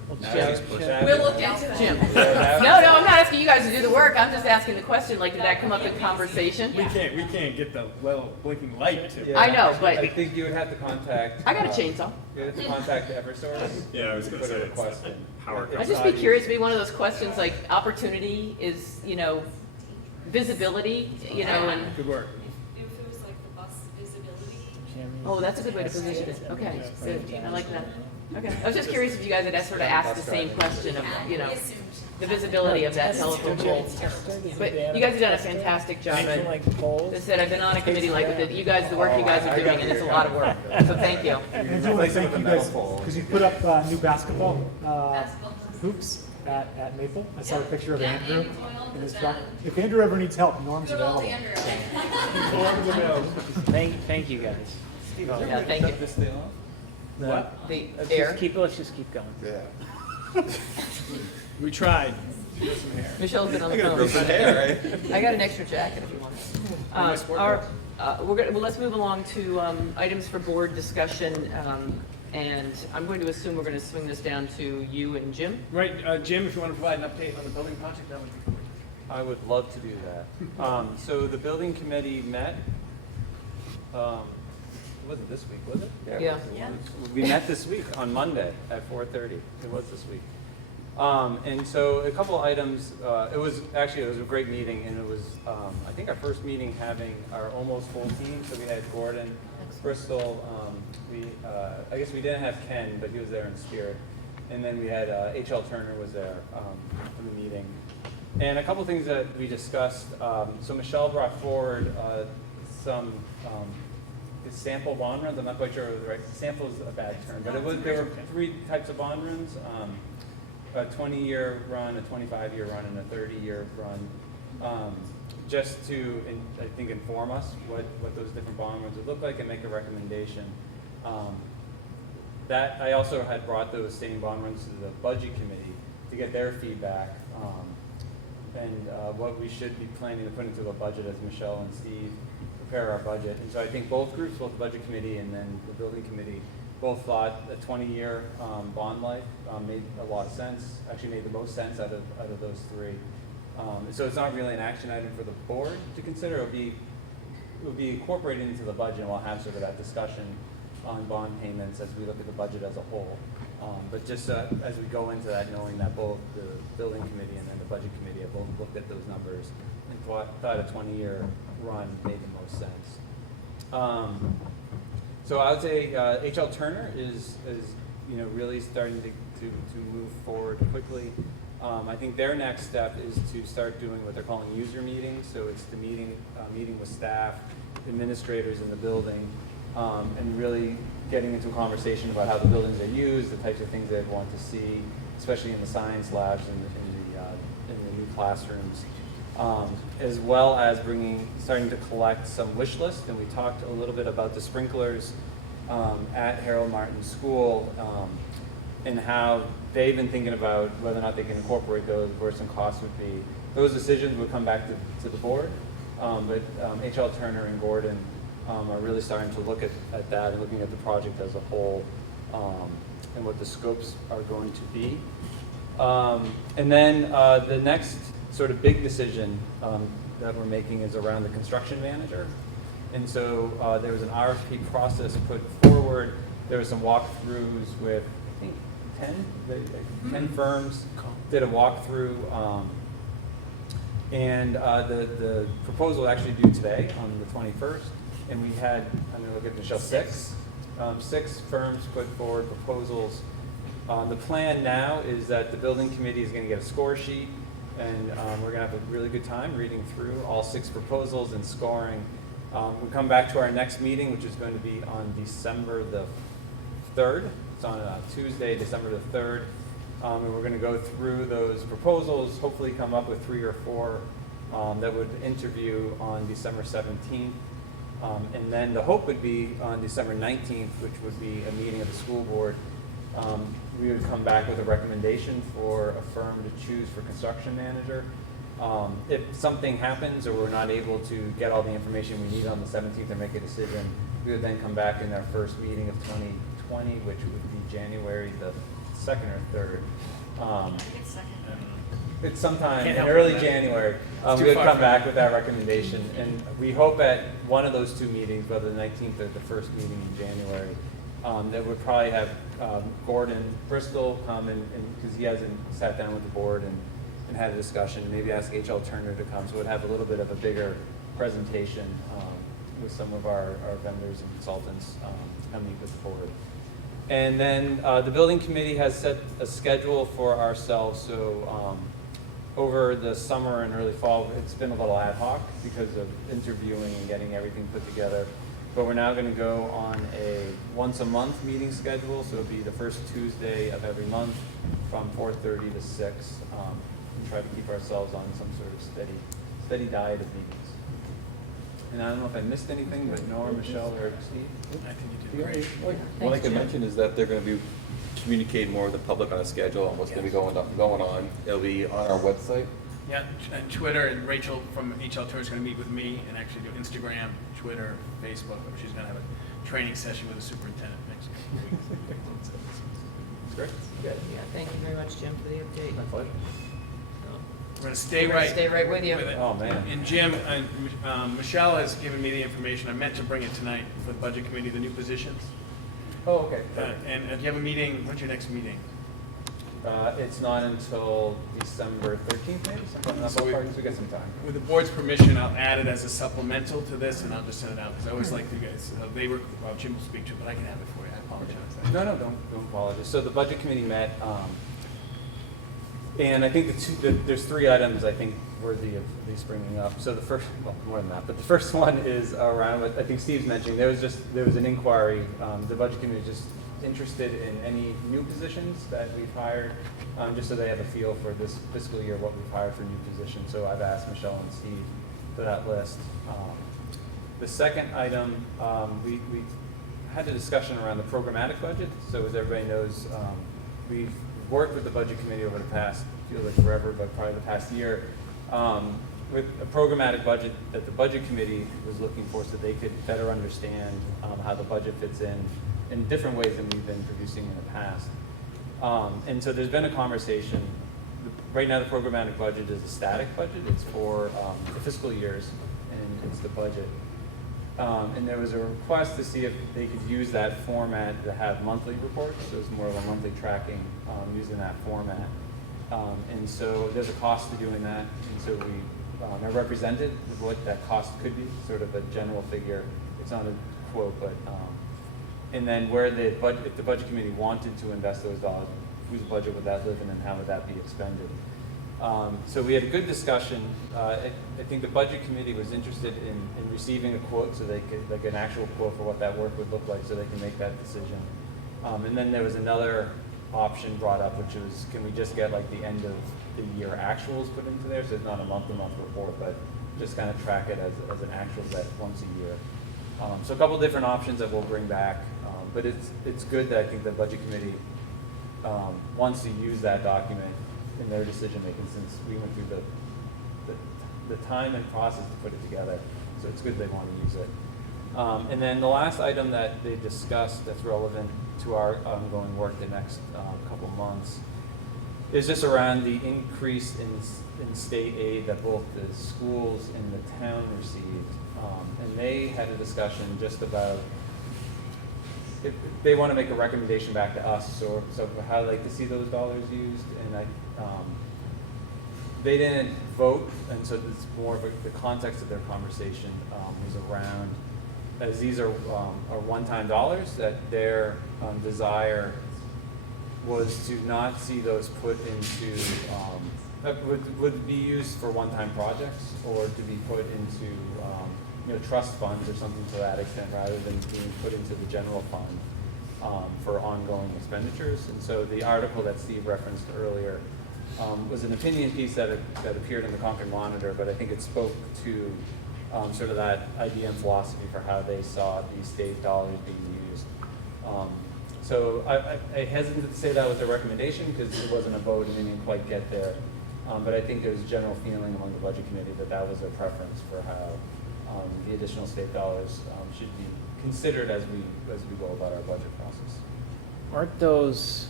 We'll look into that. Jim. No, I'm not asking you guys to do the work, I'm just asking the question, like, did that come up in conversation? We can't get the little blinking light to. I know, but- I think you would have to contact. I got a chainsaw. You would have to contact Eversource. Yeah, I was gonna put a say, it's request in. power I'd just be curious, it'd be one of those questions like opportunity is, visibility, and, Good work. If it was like the bus visibility. oh, that's a good way to position it. Okay, good, I like that. Okay, I was just curious if you guys had sort of asked the same question of, the visibility of that telephone pole. But you guys have done a fantastic job. Anything like poles? As I said, I've been on a committee like with you guys, the work you guys are doing, and it's a lot of work. So thank you. And I do want to thank you guys, because you put up new basketball hoops at Maple. I saw a picture of Andrew in his truck. If Andrew ever needs help, Norm's available. Thank you guys. Yeah, thank you. This thing off? What? The Let's air. just keep going. Yeah. We tried. Michelle's been on the I gotta phone. grow some hair, right? I got an extra jacket if you want. Let's move along to items for board discussion, and I'm going to assume we're going to swing this down to you and Jim. Right, Jim, if you want to provide an update on the building project, that would be great. I would love to do that. So the building committee met, it wasn't this week, was it? Yeah. We met this week on Monday at 4:30. It was this week. And so a couple items, it was a great meeting, and it was, I think our first meeting having our almost full team. So we had Gordon, Bristol, I guess we didn't have Ken, but he was there in spirit. And then we had H.L. Turner was there for the meeting. And a couple things that we discussed. So Michelle brought forward some sample bond runs. I'm not quite sure the right sample is a bad term, but there were 3 types of bond runs: a 20-year run, a 25-year run, and a 30-year run. Just to, I think, inform us what those different bond runs would look like and make a recommendation. That I also had brought those same bond runs to the budget committee to get their feedback and what we should be planning to put into the budget as Michelle and Steve prepare our budget. And so I think both groups, both the budget committee and then the building committee, both thought a 20-year bond life made a lot of sense. Actually, made the most sense out of those 3. So it's not really an action item for the board to consider. It would be incorporated into the budget, and we'll have sort of that discussion on bond payments as we look at the budget as a whole. But just as we go into that, knowing that both the building committee and then the budget committee have both looked at those numbers and thought a 20-year run made the most sense. So I would say H.L. Turner is really starting to move forward quickly. I think their next step is to start doing what they're calling user meetings. So it's the meeting with staff, administrators in the building, and really getting into a conversation about how the buildings are used, the types of things they'd want to see, especially in the science labs and in the new classrooms, as well as starting to collect some wish lists. And we talked a little bit about the sprinklers at Harold Martin School and how they've been thinking about whether or not they can incorporate those, where some costs would be. Those decisions would come back to the board, but H.L. Turner and Gordon are really starting to look at that and looking at the project as a whole and what the scopes are going to be. And then the next sort of big decision that we're making is around the construction manager. And so there was an RFP process put forward. There were some walkthroughs with, I think, 10 firms did a walkthrough. And the proposal will actually due today on the 21st. And we had, I'm going to look at Michelle, 6 firms put forward proposals. The plan now is that the building committee is going to get a score sheet, and we're going to have a really good time reading through all 6 proposals and scoring. We'll come back to our next meeting, which is going to be on December the 3rd. It's on Tuesday, December the 3rd. And we're going to go through those proposals, hopefully come up with 3 or 4 that would interview on December 17th. And then the hope would be on December 19th, which would be a meeting of the school board. We would come back with a recommendation for a firm to choose for construction manager. If something happens or we're not able to get all the information we need on the 17th and make a decision, we would then come back in our first meeting of 2020, which would be January the 2nd or 3rd. It's sometime in early January. We would come back with that recommendation, and we hope at one of those 2 meetings, whether the 19th or the first meeting in January, that would probably have Gordon Bristol come and because he hasn't sat down with the board and had a discussion, and maybe ask H.L. Turner to come, so we'd have a little bit of a bigger presentation with some of our vendors and consultants to come meet with the board. And then the building committee has set a schedule for ourselves, so over the summer and early fall, it's been a little ad hoc because of interviewing and getting everything put together. But we're now going to go on a once-a-month meeting schedule, so it'll be the first Tuesday of every month from 4:30 to 6, and try to keep ourselves on some sort of steady diet of meetings. And I don't know if I missed anything, but Nora, Michelle, or Steve? I think you did great. One I can mention is that they're going to be communicating more with the public on a schedule on what's going to be going on. It'll be on our website. Yeah, and Twitter, and Rachel from H.L. Turner is going to meet with me and actually do Instagram, Twitter, Facebook. She's going to have a training session with the superintendent next week. That's great. Good. Yeah, thank you very much, Jim, for the update. My pleasure. We're going to stay right with you. Oh, man. And Jim, Michelle has given me the information. I meant to bring it tonight for the budget committee, the new positions. Oh, okay. And if you have a meeting, when's your next meeting? It's not until December 13th, maybe, something in that So we- ballpark, so we got some time. With the board's permission, I'll add it as a supplemental to this, and I'll just send it out, because I always like you guys, Jim will speak to it, but I can have it for you, I apologize. No, don't apologize. So the budget committee met, and I think there's three items I think worthy of at least bringing up. So the first, well, more than that, but the first one is around what I think Steve's mentioning. There was an inquiry. The budget committee is just interested in any new positions that we've hired, just so they have a feel for this fiscal year what we've hired for new positions. So I've asked Michelle and Steve for that list. The second item, we had a discussion around the programmatic budget. So as everybody knows, we've worked with the budget committee over the past, feels like forever, but probably the past year, with a programmatic budget that the budget committee was looking for so they could better understand how the budget fits in different ways than we've been producing in the past. And so there's been a conversation. Right now the programmatic budget is a static budget. It's for the fiscal years, and it's the budget. And there was a request to see if they could use that format to have monthly reports. So it's more of a monthly tracking using that format. And so there's a cost to doing that. And so I represented what that cost could be, sort of a general figure. It's not a quote, but and then where if the budget committee wanted to invest those dollars, whose budget would that live in, and how would that be expended? So we had a good discussion. I think the budget committee was interested in receiving a quote, so they could, like an actual quote for what that work would look like, so they can make that decision. And then there was another option brought up, which was, can we just get like the end of the year actuals put into there, so it's not a month-to-month report, but just kind of track it as an actual set once a year. So a couple different options that we'll bring back, but it's good that I think the budget committee wants to use that document in their decision making, since we went through the time and process to put it together. So it's good they want to use it. And then the last item that they discussed that's relevant to our ongoing work the next couple months is just around the increase in state aid that both the schools and the town received. And they had a discussion just about if they want to make a recommendation back to us, so how they like to see those dollars used. And they didn't vote, and so it's more of the context of their conversation was around, as these are one-time dollars, that their desire was to not see those put into, would be used for one-time projects, or to be put into trust funds or something to that extent, rather than being put into the general fund for ongoing expenditures. And so the article that Steve referenced earlier was an opinion piece that appeared in the Concord Monitor, but I think it spoke to sort of that idea and philosophy for how they saw these state dollars being used. So I hesitate to say that was a recommendation because it wasn't a vote and they didn't quite get there. But I think there was a general feeling among the budget committee that was their preference for how the additional state dollars should be considered as we go about our budget process. Aren't those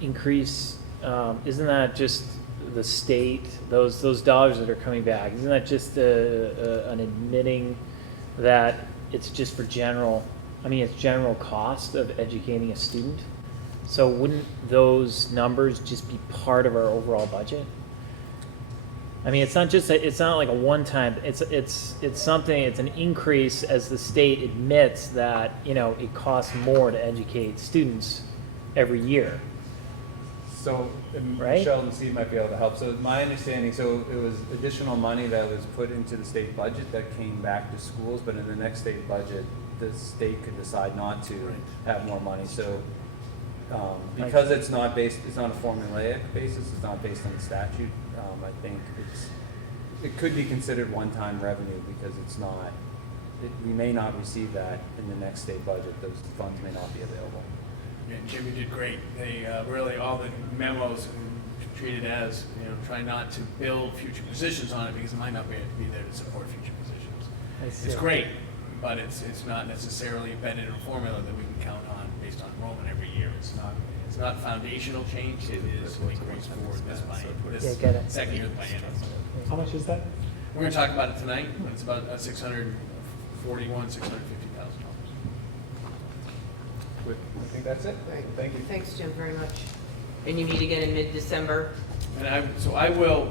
isn't that just the state, those dollars that are coming back, isn't that just an admitting that it's just for it's general cost of educating a student? So wouldn't those numbers just be part of our overall budget? I mean, it's not like a one-time, it's something, it's an increase as the state admits that, it costs more to educate students every year. So Right? Michelle and Steve might be able to help. So my understanding, so it was additional money that was put into the state budget that came back to schools, but in the next state budget, the state could decide not to have more money. So because it's not a formulaic basis, it's not based on the statute, I think it could be considered one-time revenue because it's not, we may not receive that in the next state budget. Those funds may not be available. Yeah, Jimmy did great. They really, all the memos treated as, try not to build future positions on it because it might not be there to support future positions. It's great, but it's not necessarily embedded in a formula that we can count on based on enrollment every year. It's not foundational change. It is an increase for this second year of the biennium. How much is that? We're going to talk about it tonight. It's about $650,000. I think that's it. Thank you. Thanks, Jim, very much. And you meet again in mid-December? So I will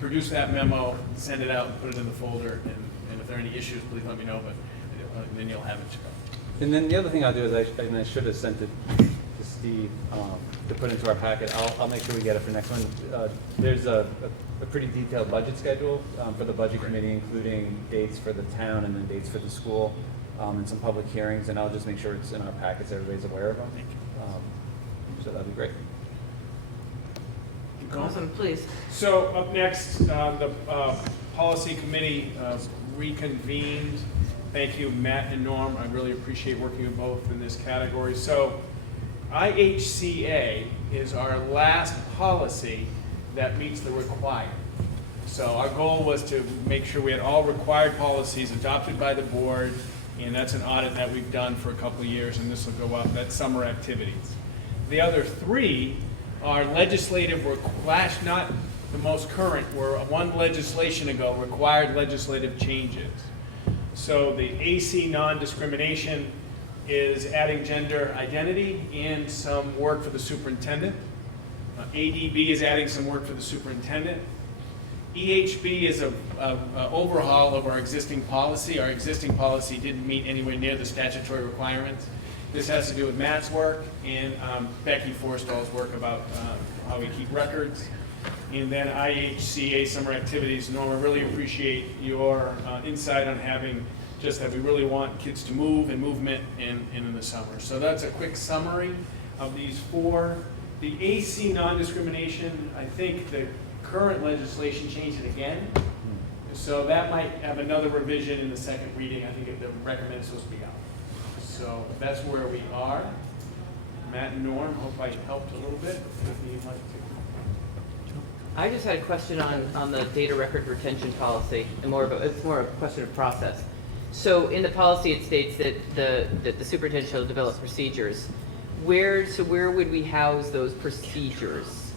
produce that memo, send it out, and put it in the folder, and if there are any issues, please let me know, but then you'll have it to go. And then the other thing I'll do is I should have sent it to Steve to put into our packet. I'll make sure we get it for next one. There's a pretty detailed budget schedule for the budget committee, including dates for the town and then dates for the school, and some public hearings, and I'll just make sure it's in our packets, everybody's aware of them. So that'd be great. Awesome, please. So up next, the policy committee reconvened. Thank you, Matt and Norm. I really appreciate working with both in this category. So IHCA is our last policy that meets the required. So our goal was to make sure we had all required policies adopted by the board, and that's an audit that we've done for a couple of years, and this will go up. That's summer activities. The other three are legislative, not the most current, were one legislation ago, required legislative changes. So the AC non-discrimination is adding gender identity and some work for the superintendent. ADB is adding some work for the superintendent. EHB is an overhaul of our existing policy. Our existing policy didn't meet anywhere near the statutory requirements. This has to do with Matt's work and Becky Forstall's work about how we keep records. And then IHCA summer activities. Norm, I really appreciate your insight on having just that we really want kids to move and movement in the summer. So that's a quick summary of these four. The AC non-discrimination, I think the current legislation changed it again. So that might have another revision in the second reading. I think the recommended is supposed to be out. So that's where we are. Matt and Norm, hope I helped a little bit. If you'd like to. I just had a question on the data record retention policy, and it's more a question of process. So in the policy, it states that the superintendent shall develop procedures. Where would we house those procedures?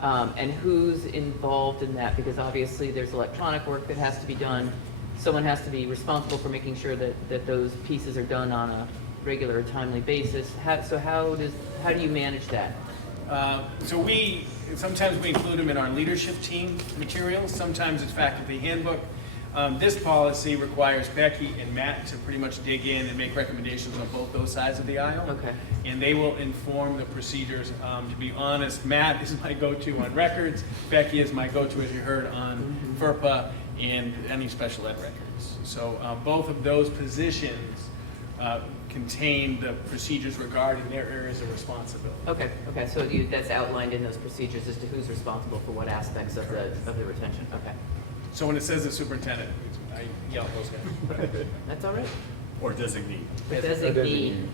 And who's involved in that? Because obviously there's electronic work that has to be done. Someone has to be responsible for making sure that those pieces are done on a regular, timely basis. So how do you manage that? Sometimes we include them in our leadership team materials. Sometimes it's faculty handbook. This policy requires Becky and Matt to pretty much dig in and make recommendations on both those sides of the aisle. Okay. And they will inform the procedures. To be honest, Matt is my go-to on records. Becky is my go-to, as you heard, on FERPA and any special ed records. So both of those positions contain the procedures regarding their areas of responsibility. Okay. So that's outlined in those procedures as to who's responsible for what aspects of the retention. Okay. So when it says the superintendent, I yell at those guys. That's all right. Or designee. Designee.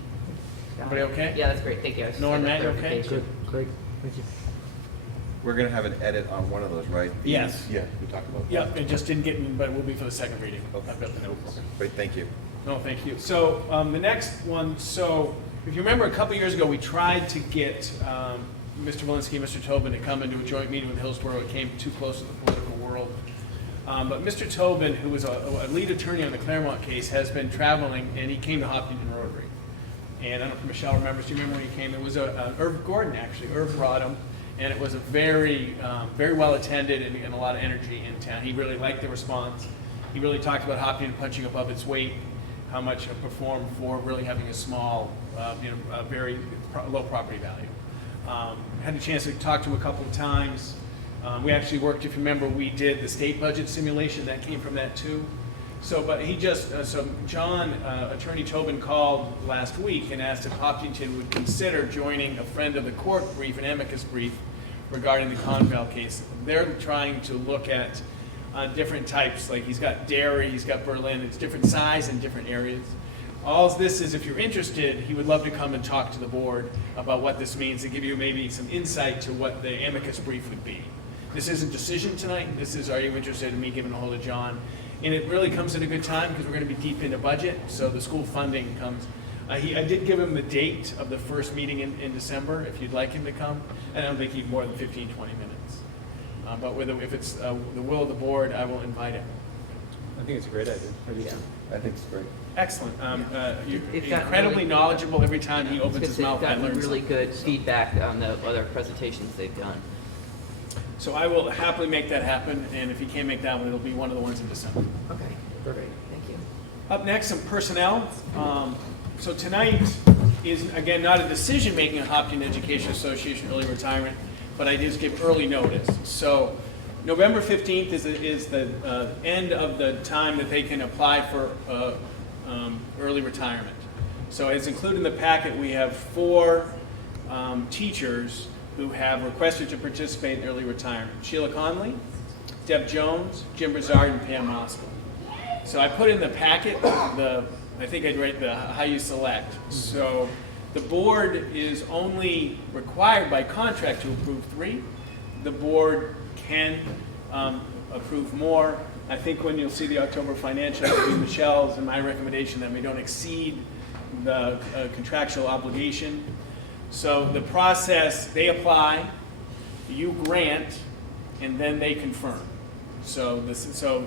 Everybody okay? Yeah, that's great. Thank you. Norm, Matt, you okay? Good, great, thank you. We're going to have an edit on one of those, right? Yes. Yeah, we talked about that. Yeah, it just didn't get in, but it will be for the second reading. Okay. I've got the notes. Great, thank you. No, thank you. So the next one, so if you remember a couple years ago, we tried to get Mr. Walensky and Mr. Tobin to come into a joint meeting with Hillsborough. It came too close to the political world. But Mr. Tobin, who was a lead attorney on the Claremont case, has been traveling, and he came to Hopkinton Rotary. And I don't know if Michelle remembers. Do you remember when he came? It was Irv Gordon, actually. Irv brought him, and it was a very well attended and a lot of energy in town. He really liked the response. He really talked about Hopkinton punching above its weight, how much it performed for really having a small, very low property value. Had a chance to talk to him a couple of times. We actually worked, if you remember, we did the state budget simulation. That came from that too. So John, Attorney Tobin called last week and asked if Hopkinton would consider joining a friend of the court brief, an amicus brief, regarding the Conval case. They're trying to look at different types, like he's got dairy, he's got Berlin, it's different size in different areas. All this is, if you're interested, he would love to come and talk to the board about what this means, to give you maybe some insight to what the amicus brief would be. This isn't decision tonight. This is, are you interested in me giving a hold of John? And it really comes at a good time because we're going to be deep into budget, so the school funding comes. I did give him the date of the first meeting in December, if you'd like him to come. I don't think he'd more than 15, 20 minutes. But if it's the will of the board, I will invite him. I think it's a great idea. I think it's great. Excellent. You're It's gotten incredibly really- knowledgeable every time he opens his mouth. I Gotten learn really something. good feedback on the other presentations they've done. So I will happily make that happen, and if he can't make that one, it'll be one of the ones in December. Okay, great, thank you. Up next, some personnel. So tonight is, again, not a decision-making on Hopkinton Education Association early retirement, but I just give early notice. So November 15th is the end of the time that they can apply for early retirement. So as included in the packet, we have 4 teachers who have requested to participate in early retirement. Sheila Conley, Deb Jones, Jim Brazard, and Pam Moskal. So I put in the packet, I think I'd write how you select. So the board is only required by contract to approve 3. The board can approve more. I think when you'll see the October financial, it'll be Michelle's and my recommendation that we don't exceed the contractual obligation. So the process, they apply, you grant, and then they confirm. So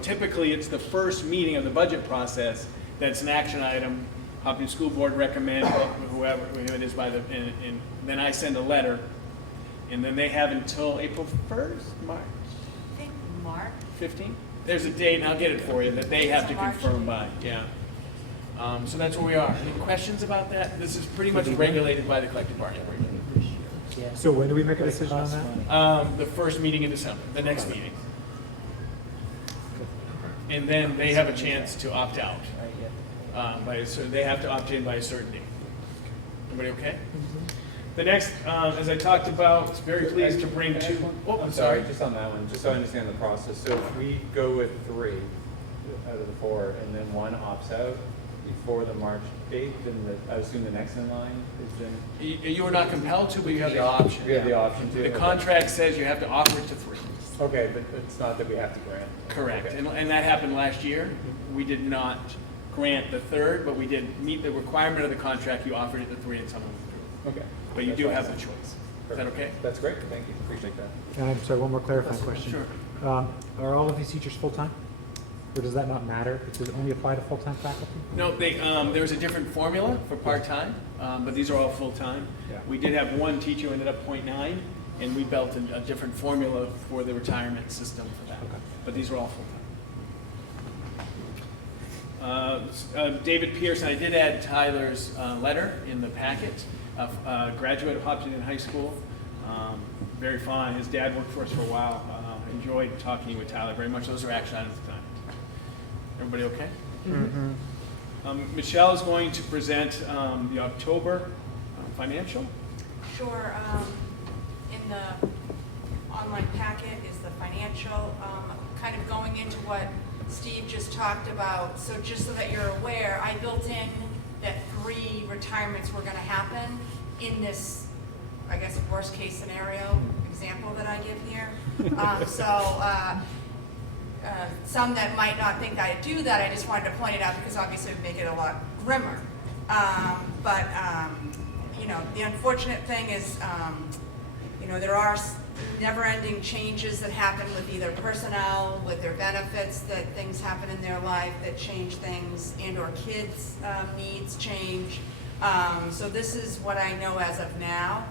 typically it's the first meeting of the budget process that's an action item. Hopkins School Board recommend whoever it is and then I send a letter, and then they have until April 1st, March? I think March. 15th? There's a date, and I'll get it for you, that they have to March. confirm by, yeah. So that's where we are. Any questions about that? This is pretty much regulated by the collective bargaining agreement. So when do we make a decision on that? The first meeting in December, the next meeting. And then they have a chance to opt out. So they have to opt in by a certain date. Everybody okay? The next, as I talked about, very pleased to bring 2. Oh, I'm sorry, just on that one, just so I understand the process. So if we go with 3 out of the 4 and then 1 opts out before the March date, then I assume the next in line is then? You are not compelled to, but you have the option. We have the option to. The Okay. contract says you have to offer it to 3. Okay, but it's not that we have to grant. Correct, Okay. and that happened last year. We did not grant the 3rd, but we did meet the requirement of the contract. You offered it to 3 and someone withdrew. Okay. But you That's do fine. have the choice. Is that okay? That's great, thank you, appreciate that. And I'm sorry, one more clarifying question. Sure. Are all of these teachers full-time? Or does that not matter? Does it only apply to full-time faculty? No, there's a different formula for part-time, but these are all full-time. Yeah. We did have one teacher who ended up .9, and we built a different formula for the retirement system for that. Okay. But these are all full-time. David Pearson, I did add Tyler's letter in the packet. Graduate of Hopkinton High School. Very fine. His dad worked for us for a while. Enjoyed talking with Tyler very much. Those are action items at the time. Everybody okay? Mm-hmm. Michelle is going to present the October financial. Sure. In the online packet is the financial, kind of going into what Steve just talked about. So just so that you're aware, I built in that 3 retirements were going to happen in this, I guess, worst case scenario example that I give here. Some that might not think I do that, I just wanted to point it out because obviously it would make it a lot grimmer. You know, the unfortunate thing is, you know, there are never-ending changes that happen with either personnel, with their benefits, that things happen in their life that change things, and or kids' needs change. So this is what I know as of now.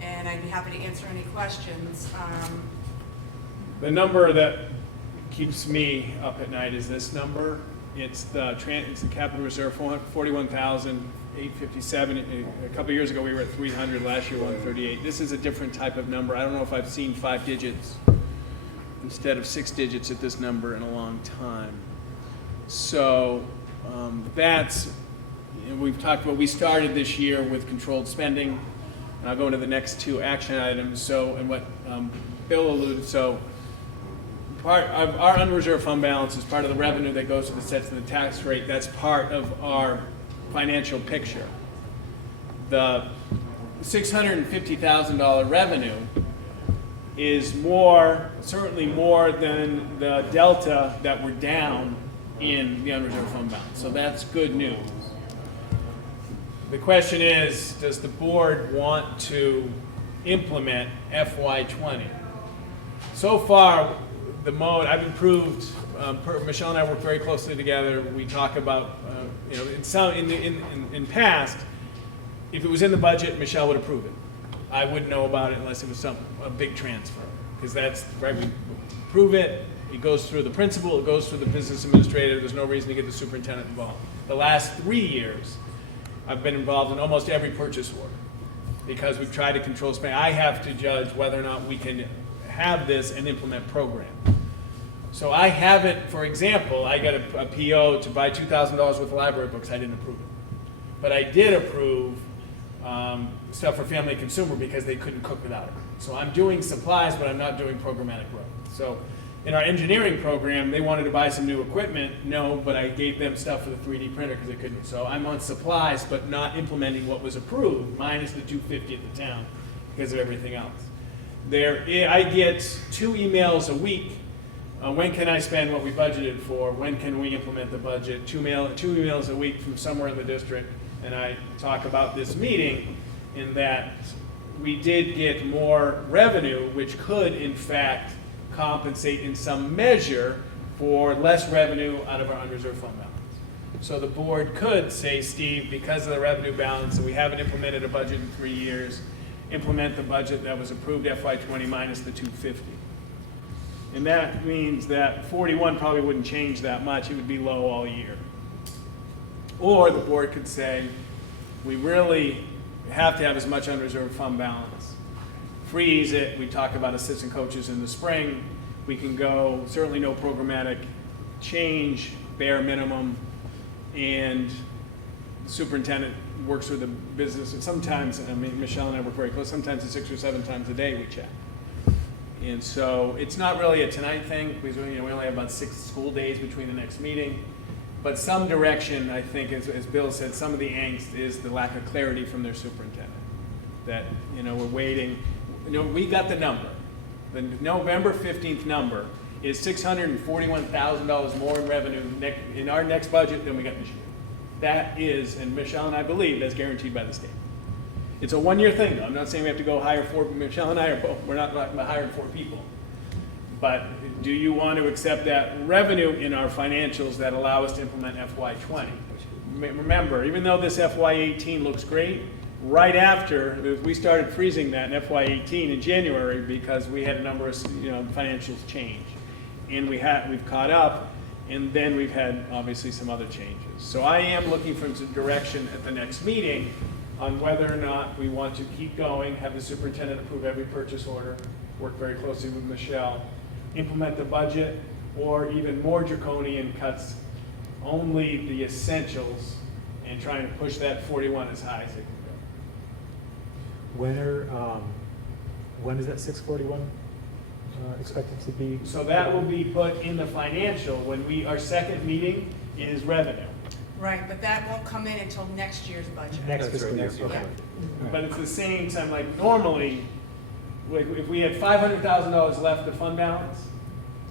And I'd be happy to answer any questions. The number that keeps me up at night is this number. It's the capital reserve, 41,857. A couple years ago we were at 300. Last year 138. This is a different type of number. I don't know if I've seen 5 digits instead of 6 digits at this number in a long time. So that's, we've talked about. We started this year with controlled spending, and I'll go into the next 2 action items. So, and what Bill alluded. So. Part of our unreserved fund balance is part of the revenue that goes to the sets of the tax rate. That's part of our financial picture. The $650,000 revenue is certainly more than the delta that we're down in the unreserved fund balance. So that's good news. The question is, does the board want to implement FY20? So far, the mode, I've improved, Michelle and I work very closely together. We talk about, you know, in past, if it was in the budget, Michelle would approve it. I wouldn't know about it unless it was a big transfer, because that's, right, we approve it, it goes through the principal, it goes through the business administrator, there's no reason to get the superintendent involved. The last 3 years, I've been involved in almost every purchase order, because we've tried to control spending. I have to judge whether or not we can have this and implement program. So I haven't, for example, I got a PO to buy $2,000 worth of library books. I didn't approve it. But I did approve stuff for family and consumer because they couldn't cook without it. So I'm doing supplies, but I'm not doing programmatic growth. So in our engineering program, they wanted to buy some new equipment. No, but I gave them stuff for the 3D printer because they couldn't. So I'm on supplies, but not implementing what was approved, minus the $250 at the town because of everything else. I get 2 emails a week. When can I spend what we budgeted for? When can we implement the budget? 2 emails a week from somewhere in the district. And I talk about this meeting in that we did get more revenue, which could, in fact, compensate in some measure for less revenue out of our unreserved fund balance. So the board could say, Steve, because of the revenue balance, and we haven't implemented a budget in 3 years, implement the budget that was approved FY20 minus the 250. And that means that 41 probably wouldn't change that much. It would be low all year. Or the board could say, we really have to have as much unreserved fund balance. Freeze it. We talk about assistant coaches in the spring. We can go, certainly no programmatic change, bare minimum, and the superintendent works with the business. And sometimes, I mean, Michelle and I work very close. Sometimes it's 6 or 7 times a day we check. And so it's not really a tonight thing because we only have about 6 school days between the next meeting. But some direction, I think, as Bill said, some of the angst is the lack of clarity from their superintendent. That, we're waiting. We got the number. The November 15th number is $641,000 more in revenue in our next budget than we got this year. That is, and Michelle and I believe, that's guaranteed by the state. It's a 1-year thing, though. I'm not saying we have to go hire 4. Michelle and I are both. We're not talking about hiring 4 people. But do you want to accept that revenue in our financials that allow us to implement FY20? Remember, even though this FY18 looks great, right after we started freezing that in FY18 in January because we had a number of financials change, and we've caught up, and then we've had obviously some other changes. So I am looking for some direction at the next meeting on whether or not we want to keep going, have the superintendent approve every purchase order, work very closely with Michelle, implement the budget, or even more draconian cuts, only the essentials, and trying to push that 41 as high as it can go. When is that 641 expected to be? So that will be put in the financial when our second meeting is revenue. Right, but that won't come in until next year's budget. Next fiscal year. Yeah. Okay. But it's the same time, like normally, if we had $500,000 left to fund balance,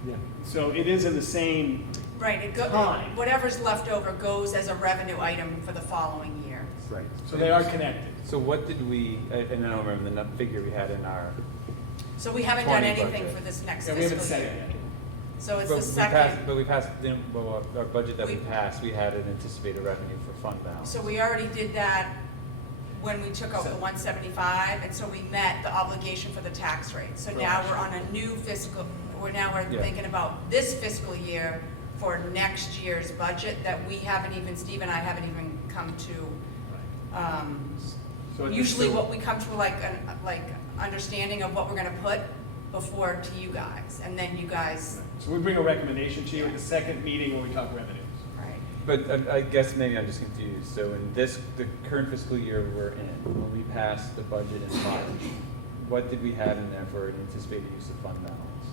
Yeah. so it is in the same Right, time. whatever's left over goes as a revenue item for the following year. Right. So they are connected. So what did we, and I don't remember the figure we had in our. So we haven't done 20 anything budget. for this next Yeah, we haven't fiscal said year. it yet. So it's But the we second. passed, our budget that we passed, we had an anticipated revenue for fund balance. So we already did that when we took out the 175, and so we met the obligation for the tax rate. So now we're on a new fiscal, we're Yeah. thinking about this fiscal year for next year's budget that Steve and I haven't even come to. So it's Usually still- what we come to like understanding of what we're gonna put before to you guys, and then you guys. So we bring a recommendation to you at the second meeting when we talk revenues. Right. But I guess maybe I'm just confused. So in the current fiscal year we're in, when we passed the budget in March, what did we have in there for an anticipated use of fund balance?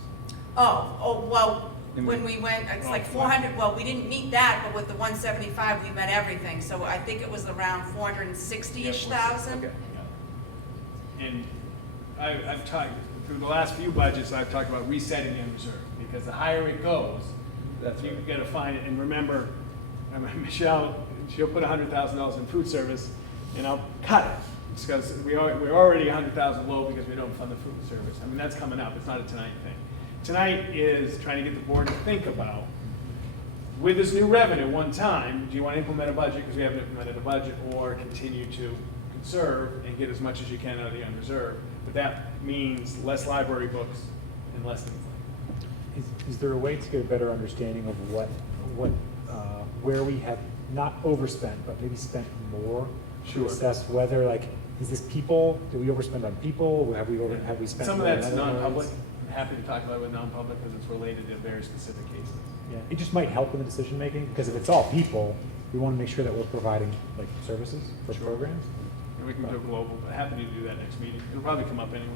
Well, when we went, it's like 400, well, we didn't meet that, but with the 175, we met everything. So I think it was around 460-ish thousand. Okay. And I've talked, through the last few budgets, I've talked about resetting the reserve, because the higher it goes, you've got to find it. And remember, Michelle, she'll put $100,000 in food service, and I'll cut it. Because we're already $100,000 low because we don't fund the food service. I mean, that's coming up. It's not a tonight thing. tonight is trying to get the board to think about, with this new revenue one time, do you want to implement a budget because we haven't implemented a budget, or continue to conserve and get as much as you can out of the unreserved? But that means less library books and less things like that. Is there a way to get a better understanding of where we have not overspent, but maybe spent more? Sure. To assess whether, like, is this people? Do we overspend on people? Have we spent Some of more on that's other non-public. areas? I'm happy to talk about it with non-public because it's related to very specific cases. Yeah, it just might help in the decision making, because if it's all people, we want to make sure that we're providing like services for programs. And we can go global, but happy to do that next meeting. It'll probably come up anyway.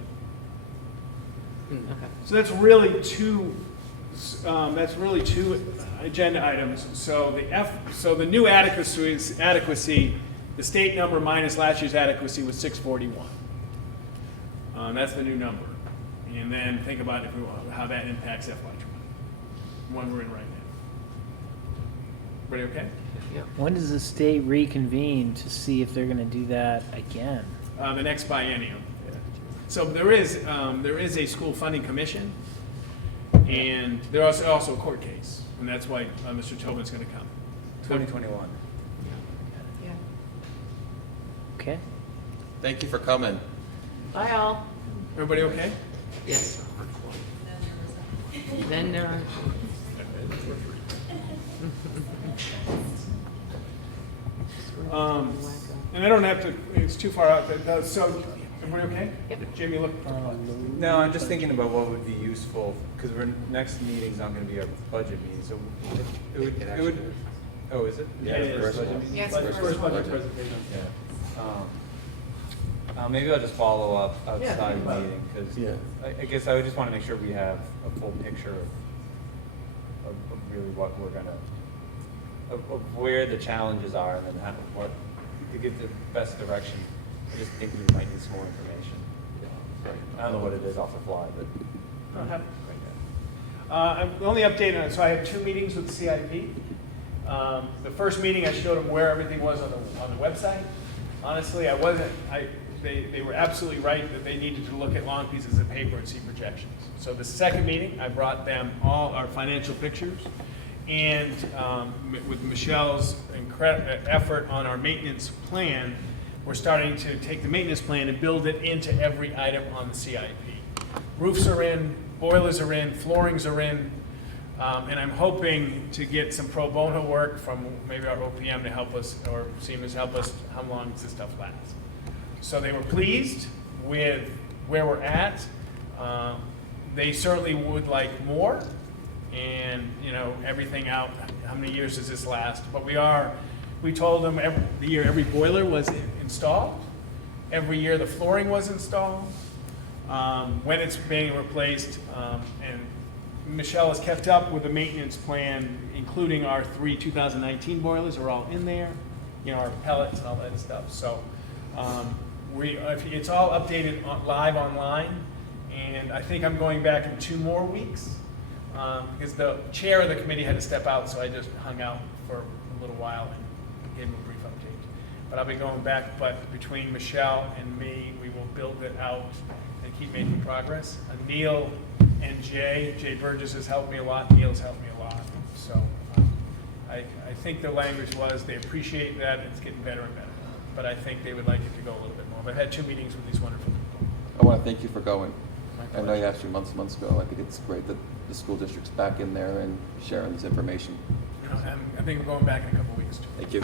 Okay. So that's really two agenda items. So the new adequacy, the state number minus last year's adequacy was 641. That's the new number. And then think about how that impacts FY20, one we're in right now. Everybody okay? When does the state reconvene to see if they're going to do that again? The next biennium. So there is a school funding commission, and there's also a court case, and that's why Mr. Tobin's going to come. 2021. Okay. Thank you for coming. Bye, all. Everybody okay? Yes. Then there are. And I don't have to, it's too far out. So, everybody okay? Yep. Jamie, look. No, I'm just thinking about what would be useful, because our next meeting's not going to be our budget meeting, so it would. Oh, is it? Yeah, it is. Budget meeting? Yes, First budget presentation. Yeah. Maybe I'll just follow up outside of the meeting, because I guess I would just want to make sure we have a full picture of really what we're going to, of where the challenges are, and then what to get the best direction. I just think we might need some more information. I don't know what it is off the fly, but. The only update on it, so I have 2 meetings with the CIP. The first meeting, I showed them where everything was on the website. Honestly, they were absolutely right that they needed to look at long pieces of paper and see projections. So the second meeting, I brought them all our financial pictures, and with Michelle's incredible effort on our maintenance plan, we're starting to take the maintenance plan and build it into every item on the CIP. Roofs are in, boilers are in, floorings are in, and I'm hoping to get some pro bono work from maybe our OPM to help us, or Siemens help us, how long does this stuff last. So they were pleased with where we're at. They certainly would like more, and everything out, how many years does this last? But we told them every boiler was installed, every year the flooring was installed, when it's being replaced, and Michelle has kept up with the maintenance plan, including our 3 2019 boilers are all in there, our pellets and all that stuff. So it's all updated live online, and I think I'm going back in 2 more weeks because the chair of the committee had to step out, so I just hung out for a little while and gave him a brief update. But I'll be going back, but between Michelle and me, we will build it out and keep making progress. Neil and Jay Burgess has helped me a lot, Neil's helped me a lot. So I think the language was they appreciate that it's getting better and better. But I think they would like it to go a little bit more. But I've had 2 meetings with these wonderful people. I want to thank you for going. I know you asked you months and months ago. I think it's great that the school district's back in there and sharing this information. I think I'm going back in a couple weeks too. Thank you.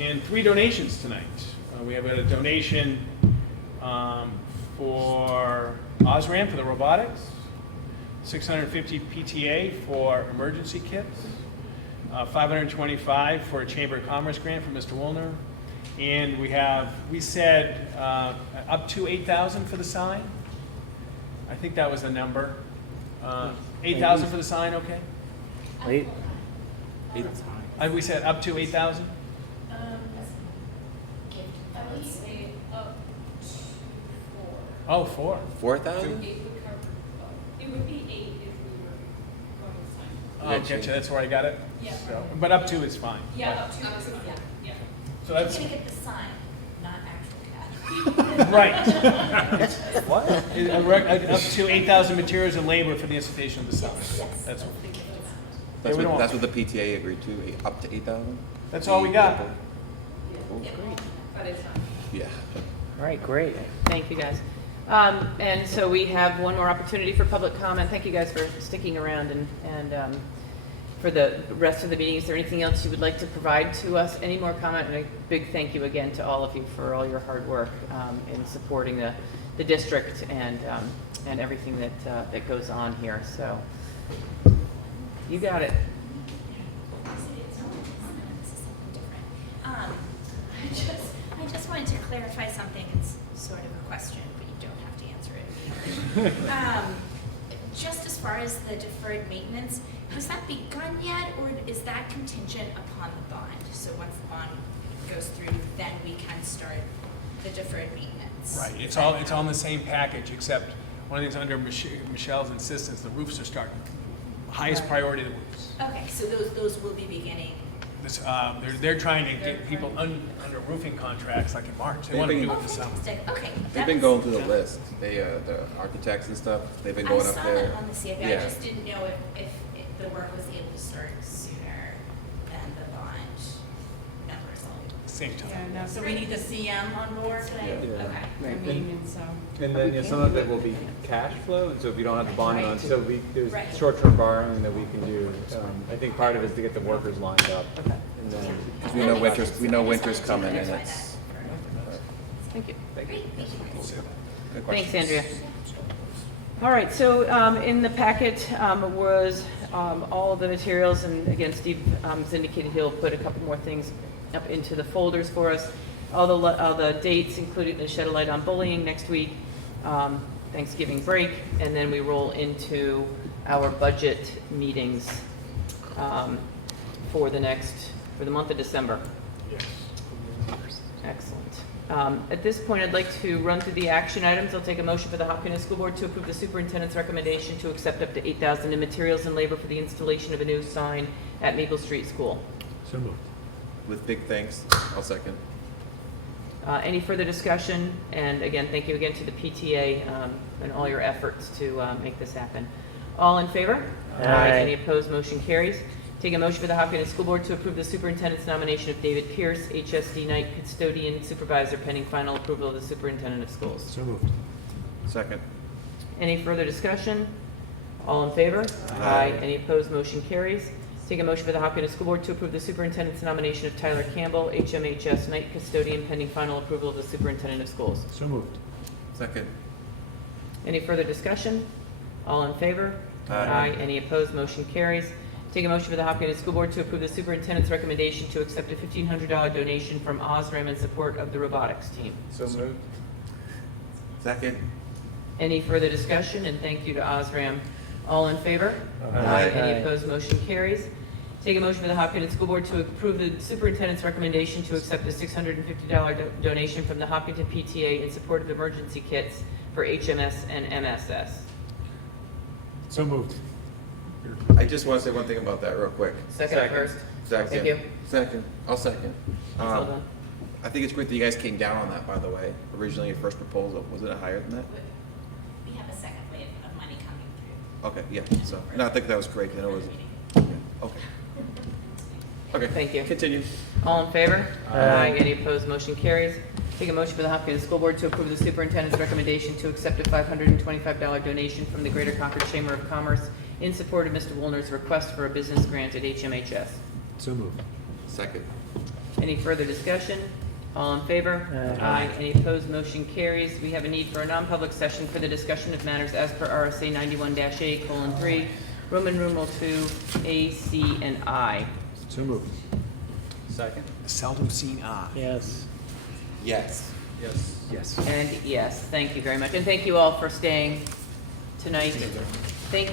And 3 donations tonight. We have a donation for Osram for the robotics, 650 PTA for emergency kits, 525 for a Chamber of Commerce grant from Mr. Woolner, and we said up to 8,000 for the sign. I think that was the number. 8,000 for the sign, okay? Wait. We said up to 8,000. I would say up to 4. Oh, 4. 4,000? It would cover, it would be 8 if we were going to sign. Oh, gotcha, that's where I got it? Yeah. So, but up to is fine. Yeah, up to is fine, yeah. So that's, You're gonna get the sign, not actual Right. What? Up to 8,000 materials and labor for the installation of the sign. That's what. That's we what, don't- that's what the PTA agreed to, up to 8,000? That's all we got. Yeah. All right, great. Thank you, guys. And so we have one more opportunity for public comment. Thank you guys for sticking around and for the rest of the meeting. Is there anything else you would like to provide to us? Any more comment? And a big thank you again to all of you for all your hard work in supporting the district and everything that goes on here. So you got it. I just wanted to clarify something. It's sort of a question, but you don't have to answer it. Just as far as the deferred maintenance, has that begun yet, or is that contingent upon the bond? So once the bond goes through, then we can start the deferred maintenance. Right, it's all in the same package, except one of the things under Michelle's insistence, the roofs are starting. Highest priority, the roofs. Okay, so those will be beginning. This, they're trying to get people under roofing contracts like in March. They want to do it this summer. Okay. They've been going through the list. They, the architects and stuff, they've been going I up saw there. that on the CFP. Yeah. I just didn't know if the work was able to start sooner than the bond numbers. Same time. Yeah, no, so we need the CM on board? Okay. Right. And so. And then some of it will be cash flow, and so if you don't have the bond on, so there's Right. short-term borrowing that we can do. I think part of it is to get the workers lined up. And then, Because we know winter's coming and it's. Thank you. Good Thanks, questions. Andrea. All right, so in the packet was all of the materials, and again, Steve has indicated he'll put a couple more things up into the folders for us. All the dates, including the Shed a Light on Bullying next week, Thanksgiving break, and then we roll into our budget meetings for the month of December. Yes. Excellent. At this point, I'd like to run through the action items. I'll take a motion for the Hopkinton School Board to approve the superintendent's recommendation to accept up to $8,000 in materials and labor for the installation of a new sign at Maple Street School. So moved. With big thanks, I'll second. Any further discussion? And again, thank you again to the PTA and all your efforts to make this happen. All in favor? Aye. Any opposed? Motion carries. Take a motion for the Hopkinton School Board to approve the superintendent's nomination of David Pierce, HSD Night Custodian Supervisor, pending final approval of the superintendent of schools. So moved. Second. Any further discussion? All in favor? Aye. Any opposed? Motion carries. Take a motion for the Hopkinton School Board to approve the superintendent's nomination of Tyler Campbell, HMHS Night Custodian, pending final approval of the superintendent of schools. So moved. Second. Any further discussion? All in favor? Aye. Any opposed? Motion carries. Take a motion for the Hopkinton School Board to approve the superintendent's recommendation to accept a $1,500 donation from OSRAM in support of the robotics team. so moved. Second. Any further discussion? And thank you to OSRAM. All in favor? Aye. Any opposed? Motion carries. Take a motion for the Hopkinton School Board to approve the superintendent's recommendation to accept a $650 donation from the Hopkinton PTA in support of emergency kits for HMS and MSS. So moved. I just want to say one thing about that real quick. Second first. Second. Thank you. Second. I'll second. Well done. I think it's great that you guys came down on that, by the way. Originally, your first proposal, was it higher than that? We have a second wave of money coming through. Okay, yeah, so, no, I think that was great, I know it was, yeah, okay. Okay. Thank you. Continue. All in favor? Aye. Any opposed? Motion carries. Take a motion for the Hopkinton School Board to approve the superintendent's recommendation to accept a $525 donation from the Greater Concord Chamber of Commerce in support of Mr. Woolner's request for a business grant at HMHS. So moved. Second. Any further discussion? All in favor? Aye. Any opposed? Motion carries. We have a need for a non-public session for the discussion of matters as per RSA 91-A:3, Roman numeral 2, A, C, and I. So moved. Second? Seldom seen eye. Yes. Yes. Yes. Yes. And yes, thank you very much. And thank you all for staying tonight.